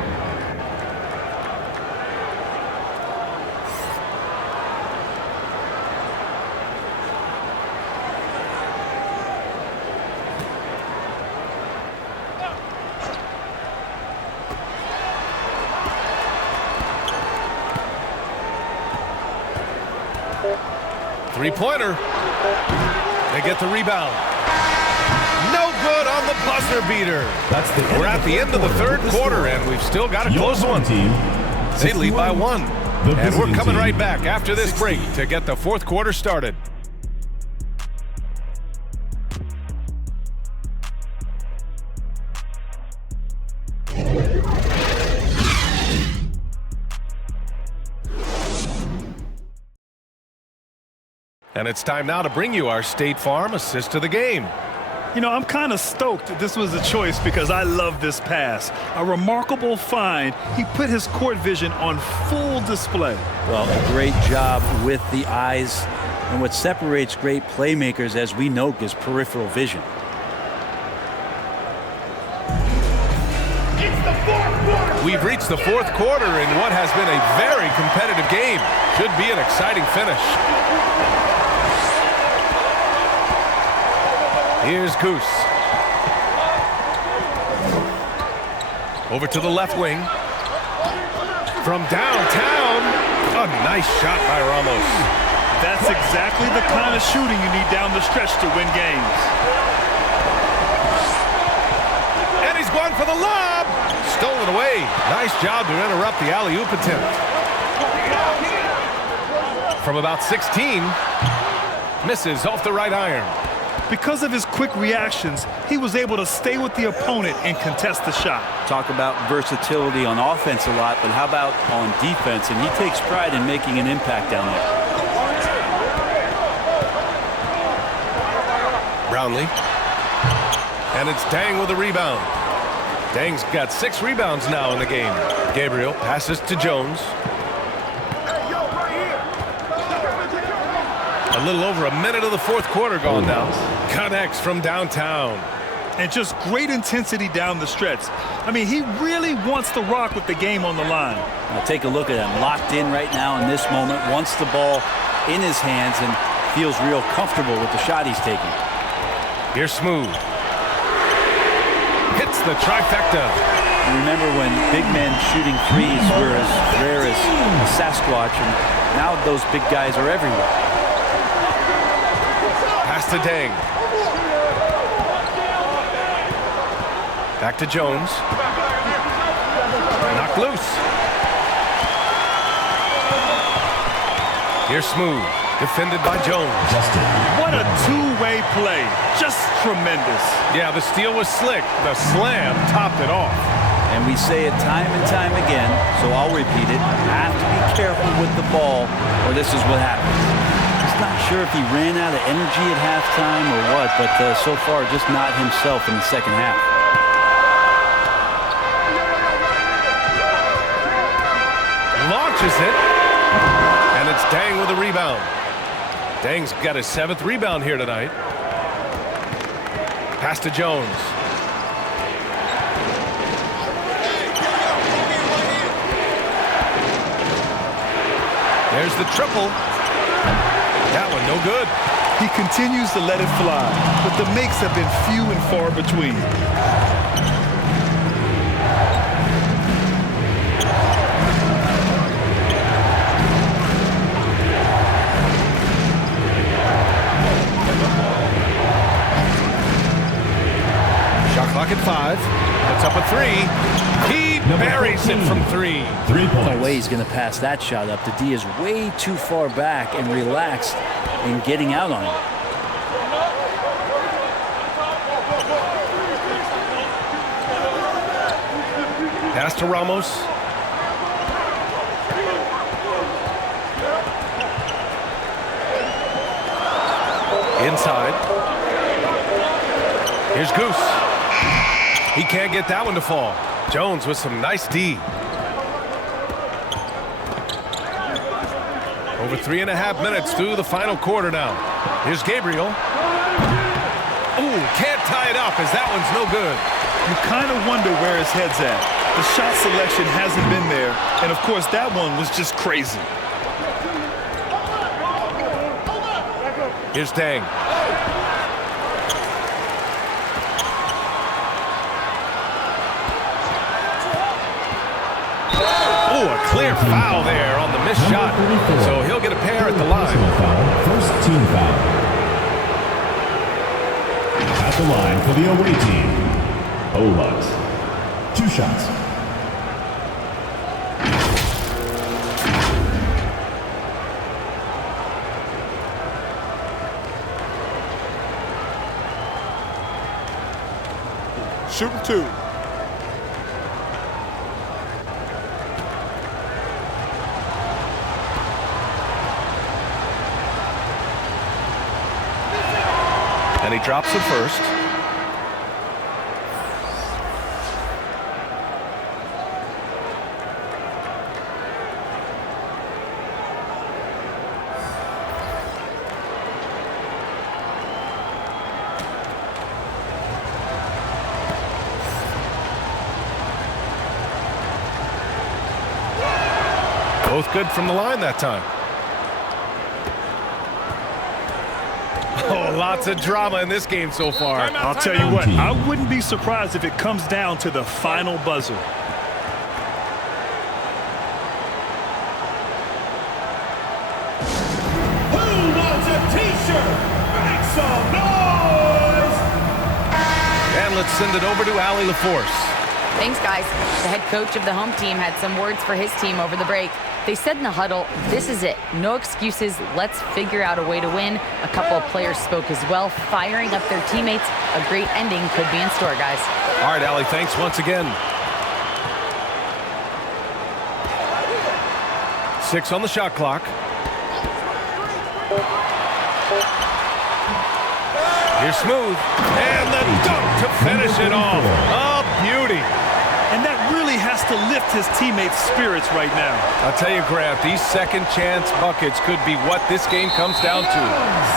Three-pointer. They get the rebound. No good on the buzzer beater. We're at the end of the third quarter, and we've still got a close one. They lead by 1. And we're coming right back after this break to get the fourth quarter started. And it's time now to bring you our State Farm assist of the game. You know, I'm kind of stoked that this was a choice because I love this pass. A remarkable find. He put his court vision on full display. Well, a great job with the eyes. And what separates great playmakers, as we know, is peripheral vision. We've reached the fourth quarter in what has been a very competitive game. Should be an exciting finish. Here's Goose. Over to the left wing. From downtown, a nice shot by Ramos. That's exactly the kind of shooting you need down the stretch to win games. And he's going for the lob. Stolen away. Nice job to interrupt the alley-oop attempt. from about 16. Misses off the right iron. Because of his quick reactions, he was able to stay with the opponent and contest the shot. Talk about versatility on offense a lot, but how about on defense? And he takes pride in making an impact down there. Brownlee. And it's Dang with a rebound. Dang's got 6 rebounds now in the game. Gabriel passes to Jones. A little over a minute of the fourth quarter gone now. Connects from downtown. And just great intensity down the stretch. I mean, he really wants to rock with the game on the line. Now take a look at him, locked in right now in this moment, wants the ball in his hands and feels real comfortable with the shot he's taking. Here's Smooth. Hits the trifecta. You remember when big men shooting threes were as rare as a Sasquatch, and now those big guys are everywhere. Pass to Dang. Back to Jones. Knocked loose. Here's Smooth. Defended by Jones. What a two-way play. Just tremendous. Yeah, the steal was slick. The slam topped it off. And we say it time and time again, so I'll repeat it. Have to be careful with the ball, or this is what happens. Not sure if he ran out of energy at halftime or what, but so far just not himself in the second half. Launches it, and it's Dang with a rebound. Dang's got his 7th rebound here tonight. Pass to Jones. There's the triple. That one no good. He continues to let it fly, but the makes have been few and far between. Shot clock at 5. Puts up a 3. He buries it from 3. 3 points. No way he's going to pass that shot up. The D is way too far back and relaxed in getting out on it. Pass to Ramos. Inside. Here's Goose. He can't get that one to fall. Jones with some nice D. Over 3.5 minutes through the final quarter now. Here's Gabriel. Ooh, can't tie it up as that one's no good. You kind of wonder where his head's at. The shot selection hasn't been there, and of course that one was just crazy. Here's Dang. Oh, a clear foul there on the missed shot. So he'll get a pair at the line. First team foul. At the line for the away team, Olut. 2 shots. Shooting 2. And he drops it first. Both good from the line that time. Oh, lots of drama in this game so far. I'll tell you what, I wouldn't be surprised if it comes down to the final buzzer. Who wants a t-shirt? Make some noise! And let's send it over to Allie LaForce. Thanks, guys. The head coach of the home team had some words for his team over the break. They said in the huddle, this is it. No excuses. Let's figure out a way to win. A couple of players spoke as well, firing up their teammates. A great ending could be in store, guys. All right, Allie, thanks once again. 6 on the shot clock. Here's Smooth. And the dunk to finish it off. A beauty. And that really has to lift his teammates' spirits right now. I'll tell you, Grant, these second chance buckets could be what this game comes down to.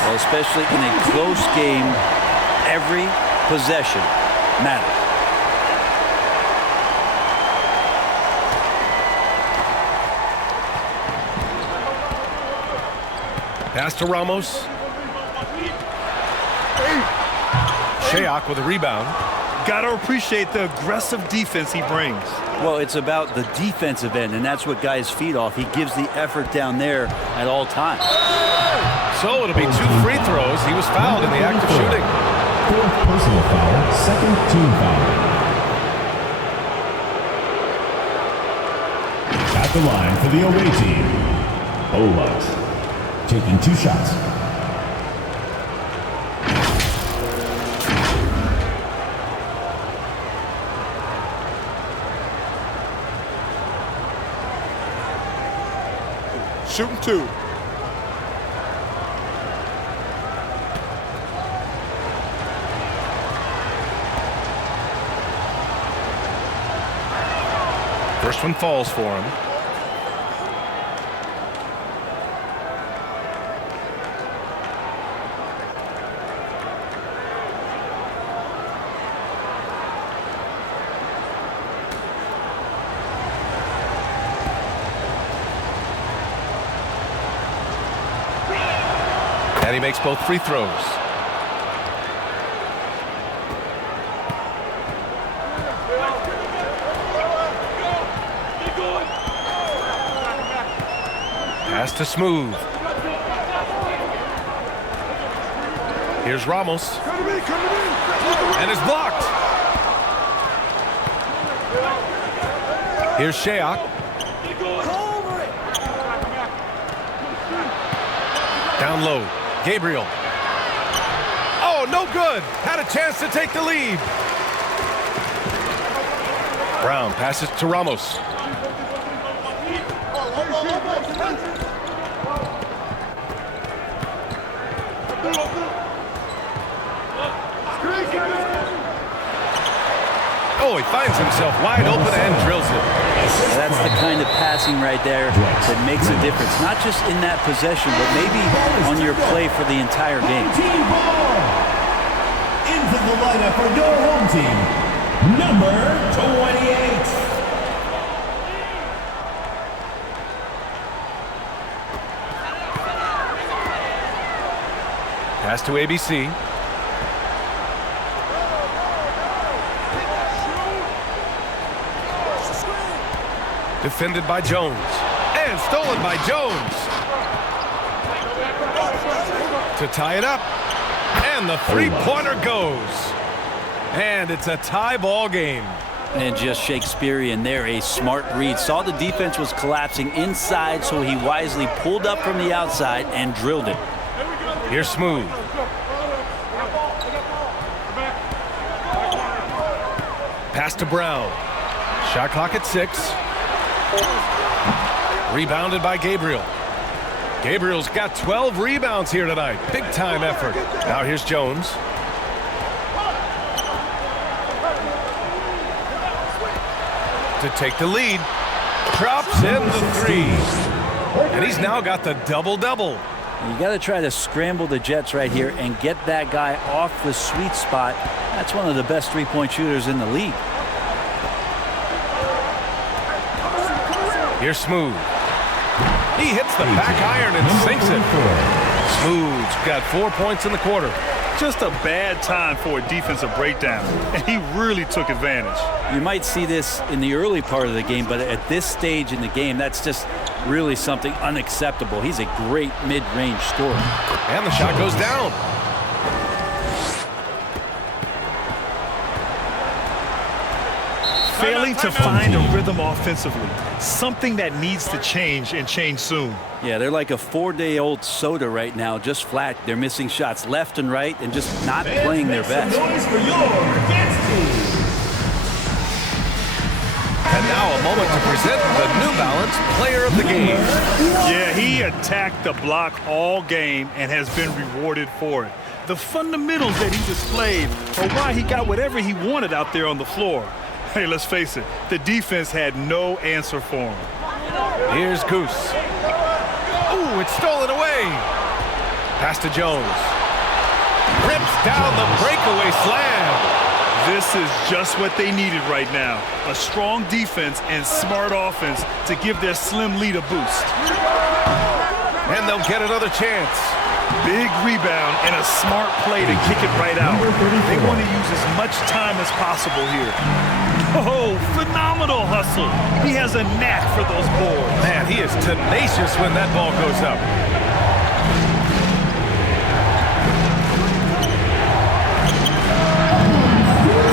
Well, especially in a close game, every possession matters. Pass to Ramos. Shayok with a rebound. Got to appreciate the aggressive defense he brings. Well, it's about the defensive end, and that's what guys feed off. He gives the effort down there at all times. So it'll be 2 free throws. He was fouled in the act of shooting. 4th personal foul, 2nd team foul. At the line for the away team, Olet, taking 2 shots. Shooting 2. First one falls for him. And he makes both free throws. Pass to Smooth. Here's Ramos. And it's blocked. Here's Shayok. Down low. Gabriel. Oh, no good. Had a chance to take the lead. Brown passes to Ramos. Oh, he finds himself wide open and drills it. That's the kind of passing right there that makes a difference. Not just in that possession, but maybe on your play for the entire game. Team ball. Into the lineup for your home team, number 28. Pass to ABC. Defended by Jones. And stolen by Jones. To tie it up. And the three-pointer goes. And it's a tie ball game. And just Shakespearean there, a smart read. Saw the defense was collapsing inside, so he wisely pulled up from the outside and drilled it. Here's Smooth. Pass to Brown. Shot clock at 6. Rebounded by Gabriel. Gabriel's got 12 rebounds here tonight. Big time effort. Now here's Jones. To take the lead. Drops in the 3. And he's now got the double-double. You got to try to scramble the Jets right here and get that guy off the sweet spot. That's one of the best three-point shooters in the league. Here's Smooth. He hits the back iron and sinks it. Smooth's got 4 points in the quarter. Just a bad time for a defensive breakdown, and he really took advantage. You might see this in the early part of the game, but at this stage in the game, that's just really something unacceptable. He's a great mid-range scorer. And the shot goes down. failing to find a rhythm offensively. Something that needs to change and change soon. Yeah, they're like a 4-day-old soda right now, just flat. They're missing shots left and right and just not playing their best. And now a moment to present the New Balance Player of the Game. Yeah, he attacked the block all game and has been rewarded for it. The fundamentals that he displayed are why he got whatever he wanted out there on the floor. Hey, let's face it, the defense had no answer for him. Here's Goose. Ooh, it's stolen away. Pass to Jones. Rips down the breakaway slam. This is just what they needed right now. A strong defense and smart offense to give their slim lead a boost. And they'll get another chance. Big rebound and a smart play to kick it right out. They want to use as much time as possible here. Oh, phenomenal hustle. He has a knack for those boards. Man, he is tenacious when that ball goes up.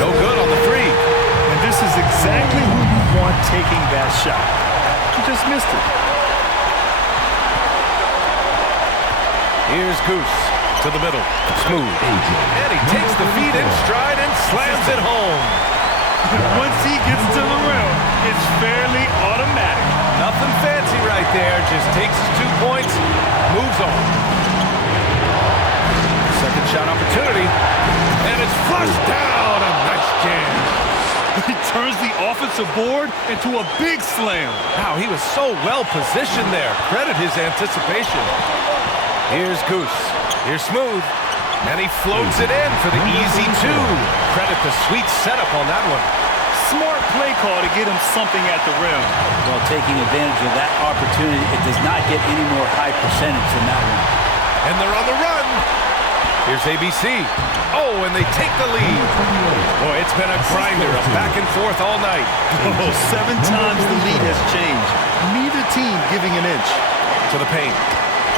No good on the three. And this is exactly who you want taking that shot. He just missed it. Here's Goose to the middle. Smooth. And he takes the feet in stride and slams it home. Once he gets to the rim, it's fairly automatic. Nothing fancy right there. Just takes his 2 points, moves on. Second shot opportunity. And it's flushed down. A nice jam. He turns the offensive board into a big slam. Wow, he was so well positioned there. Credit his anticipation. Here's Goose. Here's Smooth. And he floats it in for the easy two. Credit the sweet setup on that one. Smart play call to get him something at the rim. Well, taking advantage of that opportunity, it does not get any more high percentage than that one. And they're on the run. Here's ABC. Oh, and they take the lead. Boy, it's been a grinder of back and forth all night. Oh, 7 times the lead has changed. Neither team giving an inch. To the paint.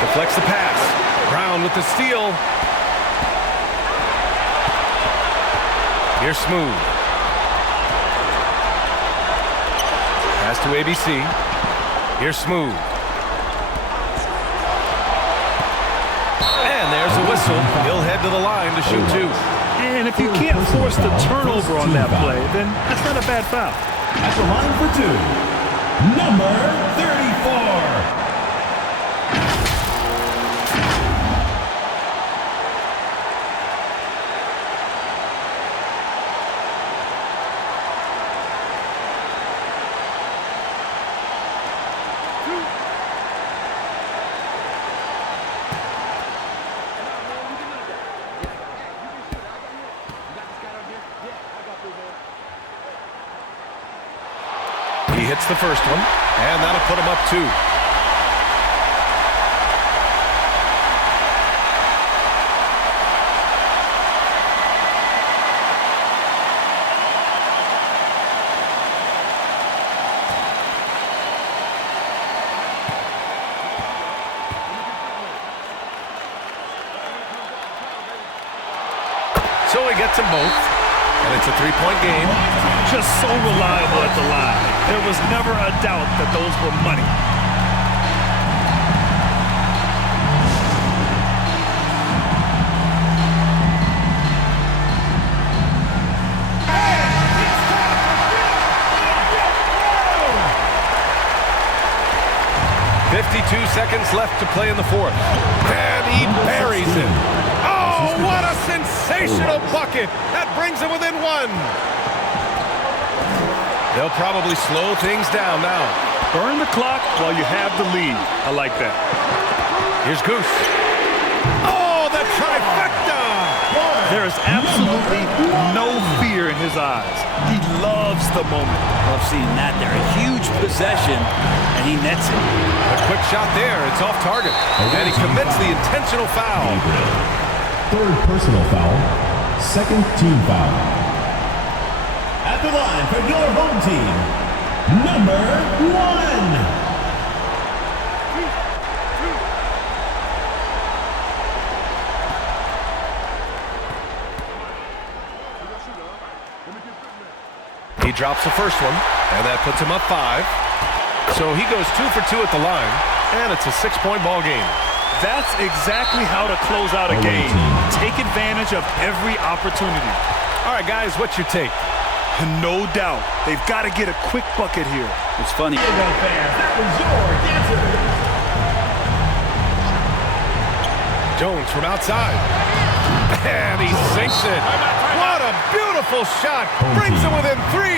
Deflects the pass. Brown with the steal. Here's Smooth. Pass to ABC. Here's Smooth. And there's a whistle. He'll head to the line to shoot 2. And if you can't force the turnover on that play, then that's not a bad foul. At the line for 2, number 34. He hits the first one, and that'll put him up 2. So he gets them both, and it's a 3-point game. Just so reliable at the line. There was never a doubt that those were money. .52 seconds left to play in the fourth. And he buries it. Oh, what a sensational bucket. That brings him within 1. They'll probably slow things down now. Burn the clock while you have the lead. I like that. Here's Goose. Oh, the trifecta! There is absolutely no fear in his eyes. He loves the moment. Love seeing that there. A huge possession, and he nets it. A quick shot there. It's off target. And he commits the intentional foul. Third personal foul. Second team foul. At the line for your home team, number 1. He drops the first one, and that puts him up 5. So he goes 2 for 2 at the line, and it's a 6-point ball game. That's exactly how to close out a game. Take advantage of every opportunity. All right, guys, what's your take? No doubt. They've got to get a quick bucket here. It's funny. Jones from outside. And he sinks it. What a beautiful shot. Brings him within 3.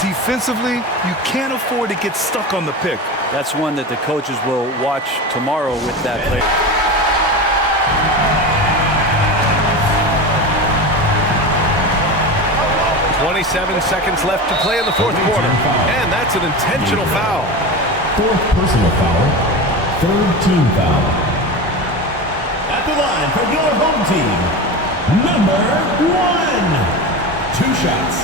Defensively, you can't afford to get stuck on the pick. That's one that the coaches will watch tomorrow with that play. 27 seconds left to play in the fourth quarter. And that's an intentional foul. 4th personal foul. 3rd team foul. At the line for your home team, number 1. 2 shots.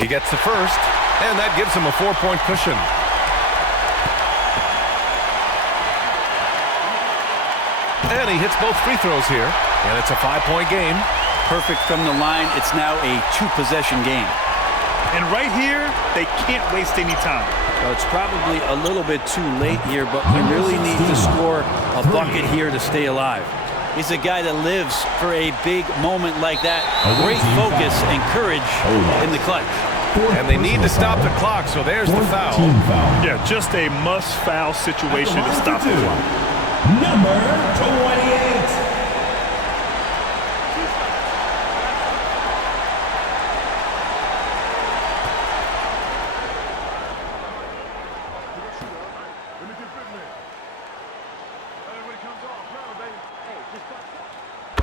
He gets the first, and that gives him a 4-point cushion. And he hits both free throws here, and it's a 5-point game. Perfect from the line. It's now a 2-possession game. And right here, they can't waste any time. Well, it's probably a little bit too late here, but we really need to score a bucket here to stay alive. He's a guy that lives for a big moment like that. Great focus and courage in the clutch. And they need to stop the clock, so there's the foul. Yeah, just a must-foul situation to stop the clock. Number 28.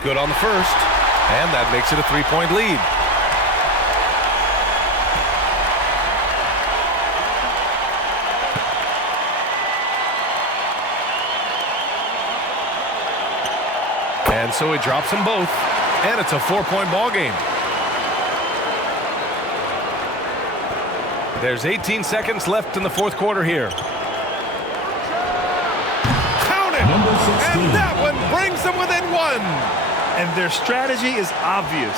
Good on the first, and that makes it a 3-point lead. And so he drops them both, and it's a 4-point ball game. There's 18 seconds left in the fourth quarter here. Count it! And that one brings them within 1. And their strategy is obvious.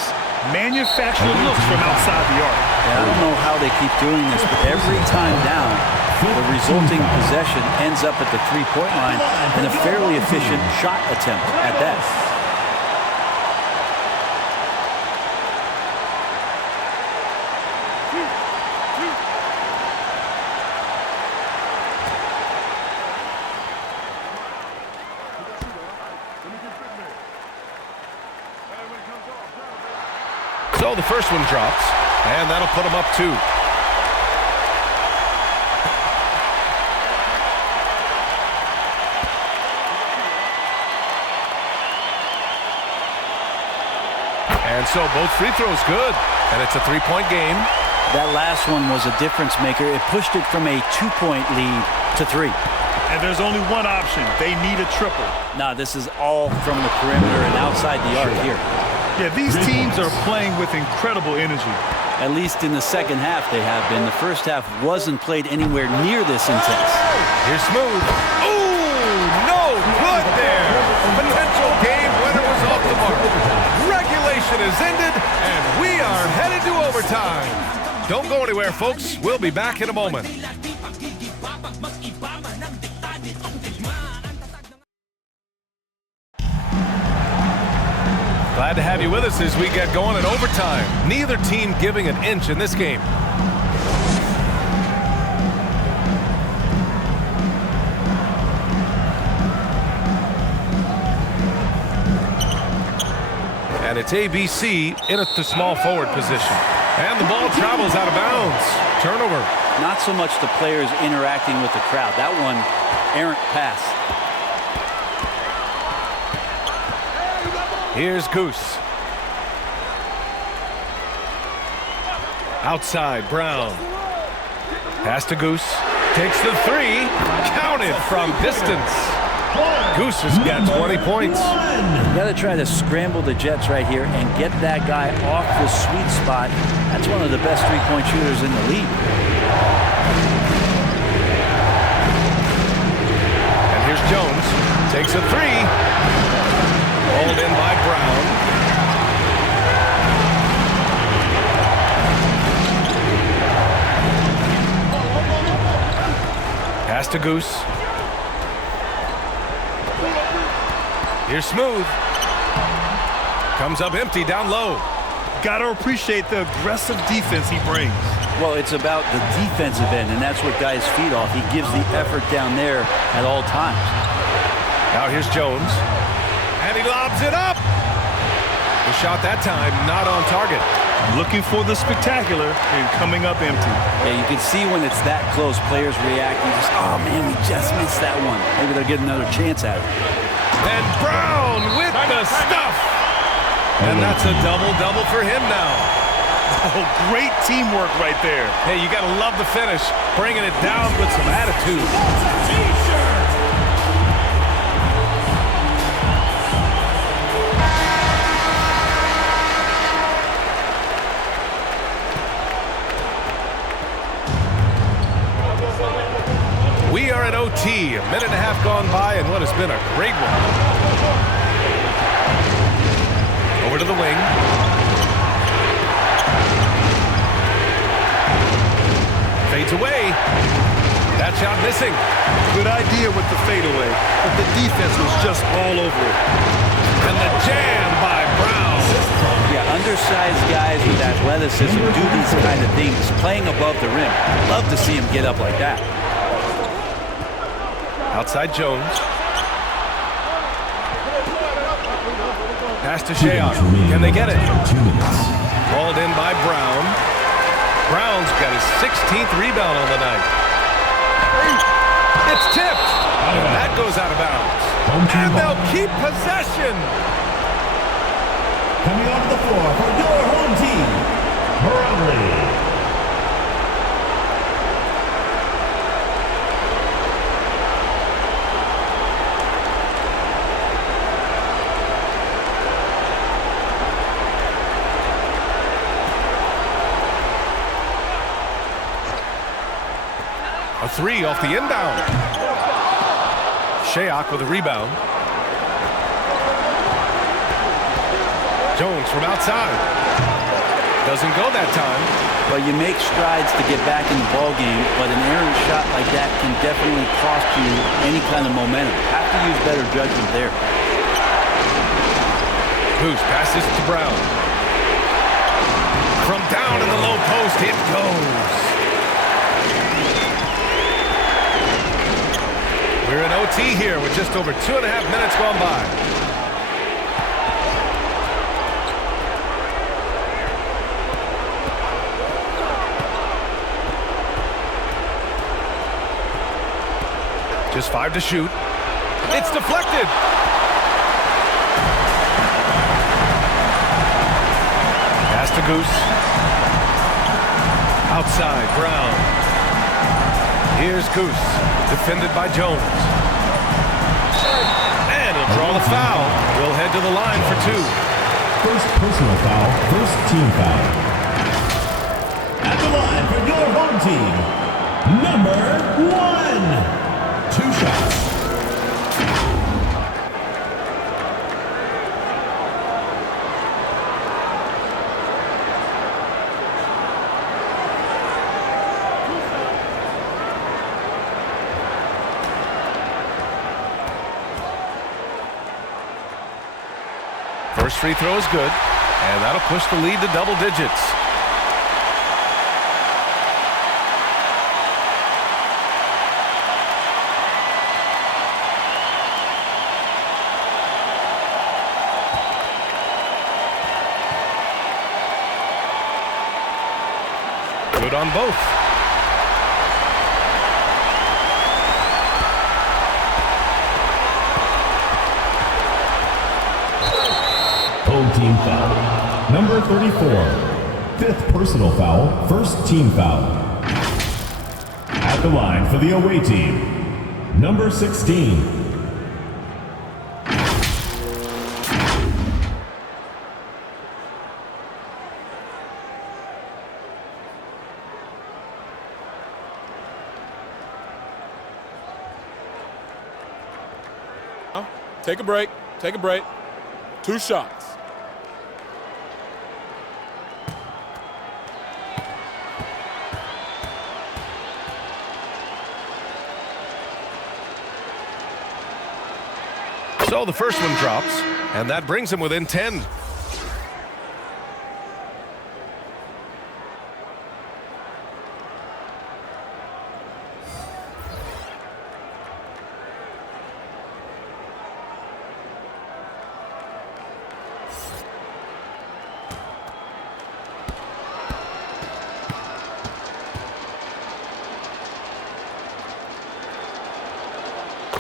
Manufacture looks from outside the arc. Yeah, I don't know how they keep doing this, but every time down, the resulting possession ends up at the 3-point line and a fairly efficient shot attempt at that. So the first one drops, and that'll put him up 2. And so both free throws good, and it's a 3-point game. That last one was a difference maker. It pushed it from a 2-point lead to 3. And there's only one option. They need a triple. Nah, this is all from the perimeter and outside the arc here. Yeah, these teams are playing with incredible energy. At least in the second half they have been. The first half wasn't played anywhere near this intense. Here's Smooth. Ooh, no good there. Potential game winner was off the mark. Regulation is ended, and we are headed to overtime. Don't go anywhere, folks. We'll be back in a moment. Glad to have you with us as we get going in overtime. Neither team giving an inch in this game. And it's ABC in at the small forward position. And the ball travels out of bounds. Turnover. Not so much the players interacting with the crowd. That one, errant pass. Here's Goose. Outside, Brown. Pass to Goose. Takes the 3. Counted from distance. Goose has got 20 points. You got to try to scramble the Jets right here and get that guy off the sweet spot. That's one of the best 3-point shooters in the league. Jones. Takes a three. Rolled in by Brown. Pass to Goose. Here's Smooth. Comes up empty down low. Got to appreciate the aggressive defense he brings. Well, it's about the defensive end, and that's what guys feed off. He gives the effort down there at all times. Now here's Jones. And he lobs it up. The shot that time not on target. Looking for the spectacular and coming up empty. Yeah, you can see when it's that close, players react and just, oh man, we just missed that one. Maybe they'll get another chance at it. And Brown with the stuff. And that's a double-double for him now. Oh, great teamwork right there. Hey, you got to love the finish. Bringing it down with some attitude. We are at OT. A minute and a half gone by and what has been a great one. Over to the wing. Fades away. That shot missing. Good idea with the fadeaway, but the defense was just all over it. And the jam by Brown. Yeah, undersized guys with athleticism do these kind of things, playing above the rim. Love to see him get up like that. Outside Jones. Pass to Shea. Can they get it? 2 minutes. Hauled in by Brown. Brown's got his 16th rebound on the night. It's tipped. And that goes out of bounds. And they'll keep possession. Coming onto the floor for your home team, Barangay. A three off the inbound. Shayok with a rebound. Jones from outside. Doesn't go that time. Well, you make strides to get back in the ball game, but an errant shot like that can definitely cost you any kind of momentum. Have to use better judgment there. Goose passes to Brown. From down in the low post, it goes. We're in OT here with just over 2.5 minutes gone by. Just 5 to shoot. It's deflected. Pass to Goose. Outside, Brown. Here's Goose, defended by Jones. And he'll draw the foul. We'll head to the line for 2. First personal foul, first team foul. At the line for your home team, number 1. 2 shots. First free throw is good, and that'll push the lead to double digits. Good on both. Home team foul. Number 34. 5th personal foul, first team foul. At the line for the away team, number 16. Take a break. Take a break. 2 shots. So the first one drops, and that brings him within 10.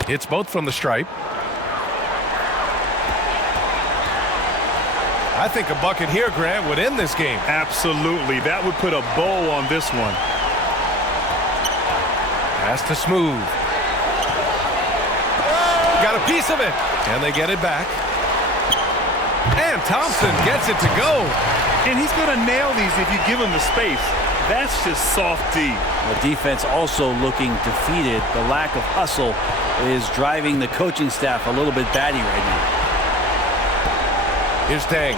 It's both from the stripe. I think a bucket here, Grant, would end this game. Absolutely. That would put a bow on this one. Pass to Smooth. Got a piece of it. And they get it back. And Thompson gets it to go. And he's going to nail these if you give him the space. That's just soft D. The defense also looking defeated. The lack of hustle is driving the coaching staff a little bit batty right now. Here's Tang.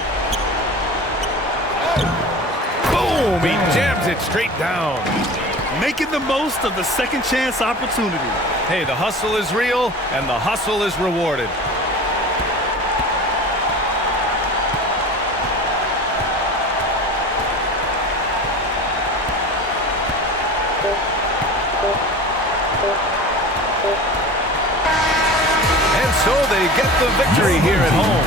Boom! He jams it straight down. Making the most of the second chance opportunity. Hey, the hustle is real, and the hustle is rewarded. And so they get the victory here at home.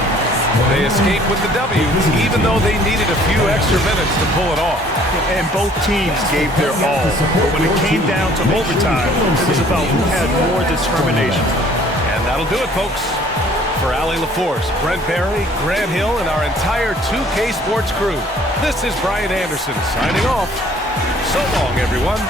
They escape with the W, even though they needed a few extra minutes to pull it off. And both teams gave their all. But when it came down to overtime, it was about who had more determination. And that'll do it, folks. For Allie LaForce, Brent Barry, Grant Hill, and our entire 2K Sports crew, this is Brian Anderson signing off. So long, everyone.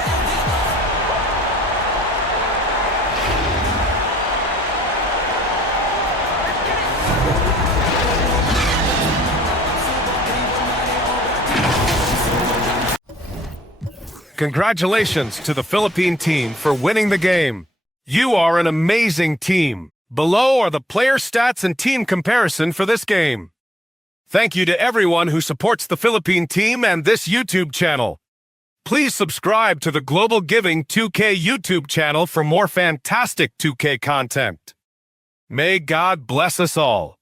Congratulations to the Philippine team for winning the game. You are an amazing team. Below are the player stats and team comparison for this game. Thank you to everyone who supports the Philippine team and this YouTube channel. Please subscribe to the Global Giving 2K YouTube channel for more fantastic 2K content. May God bless us all.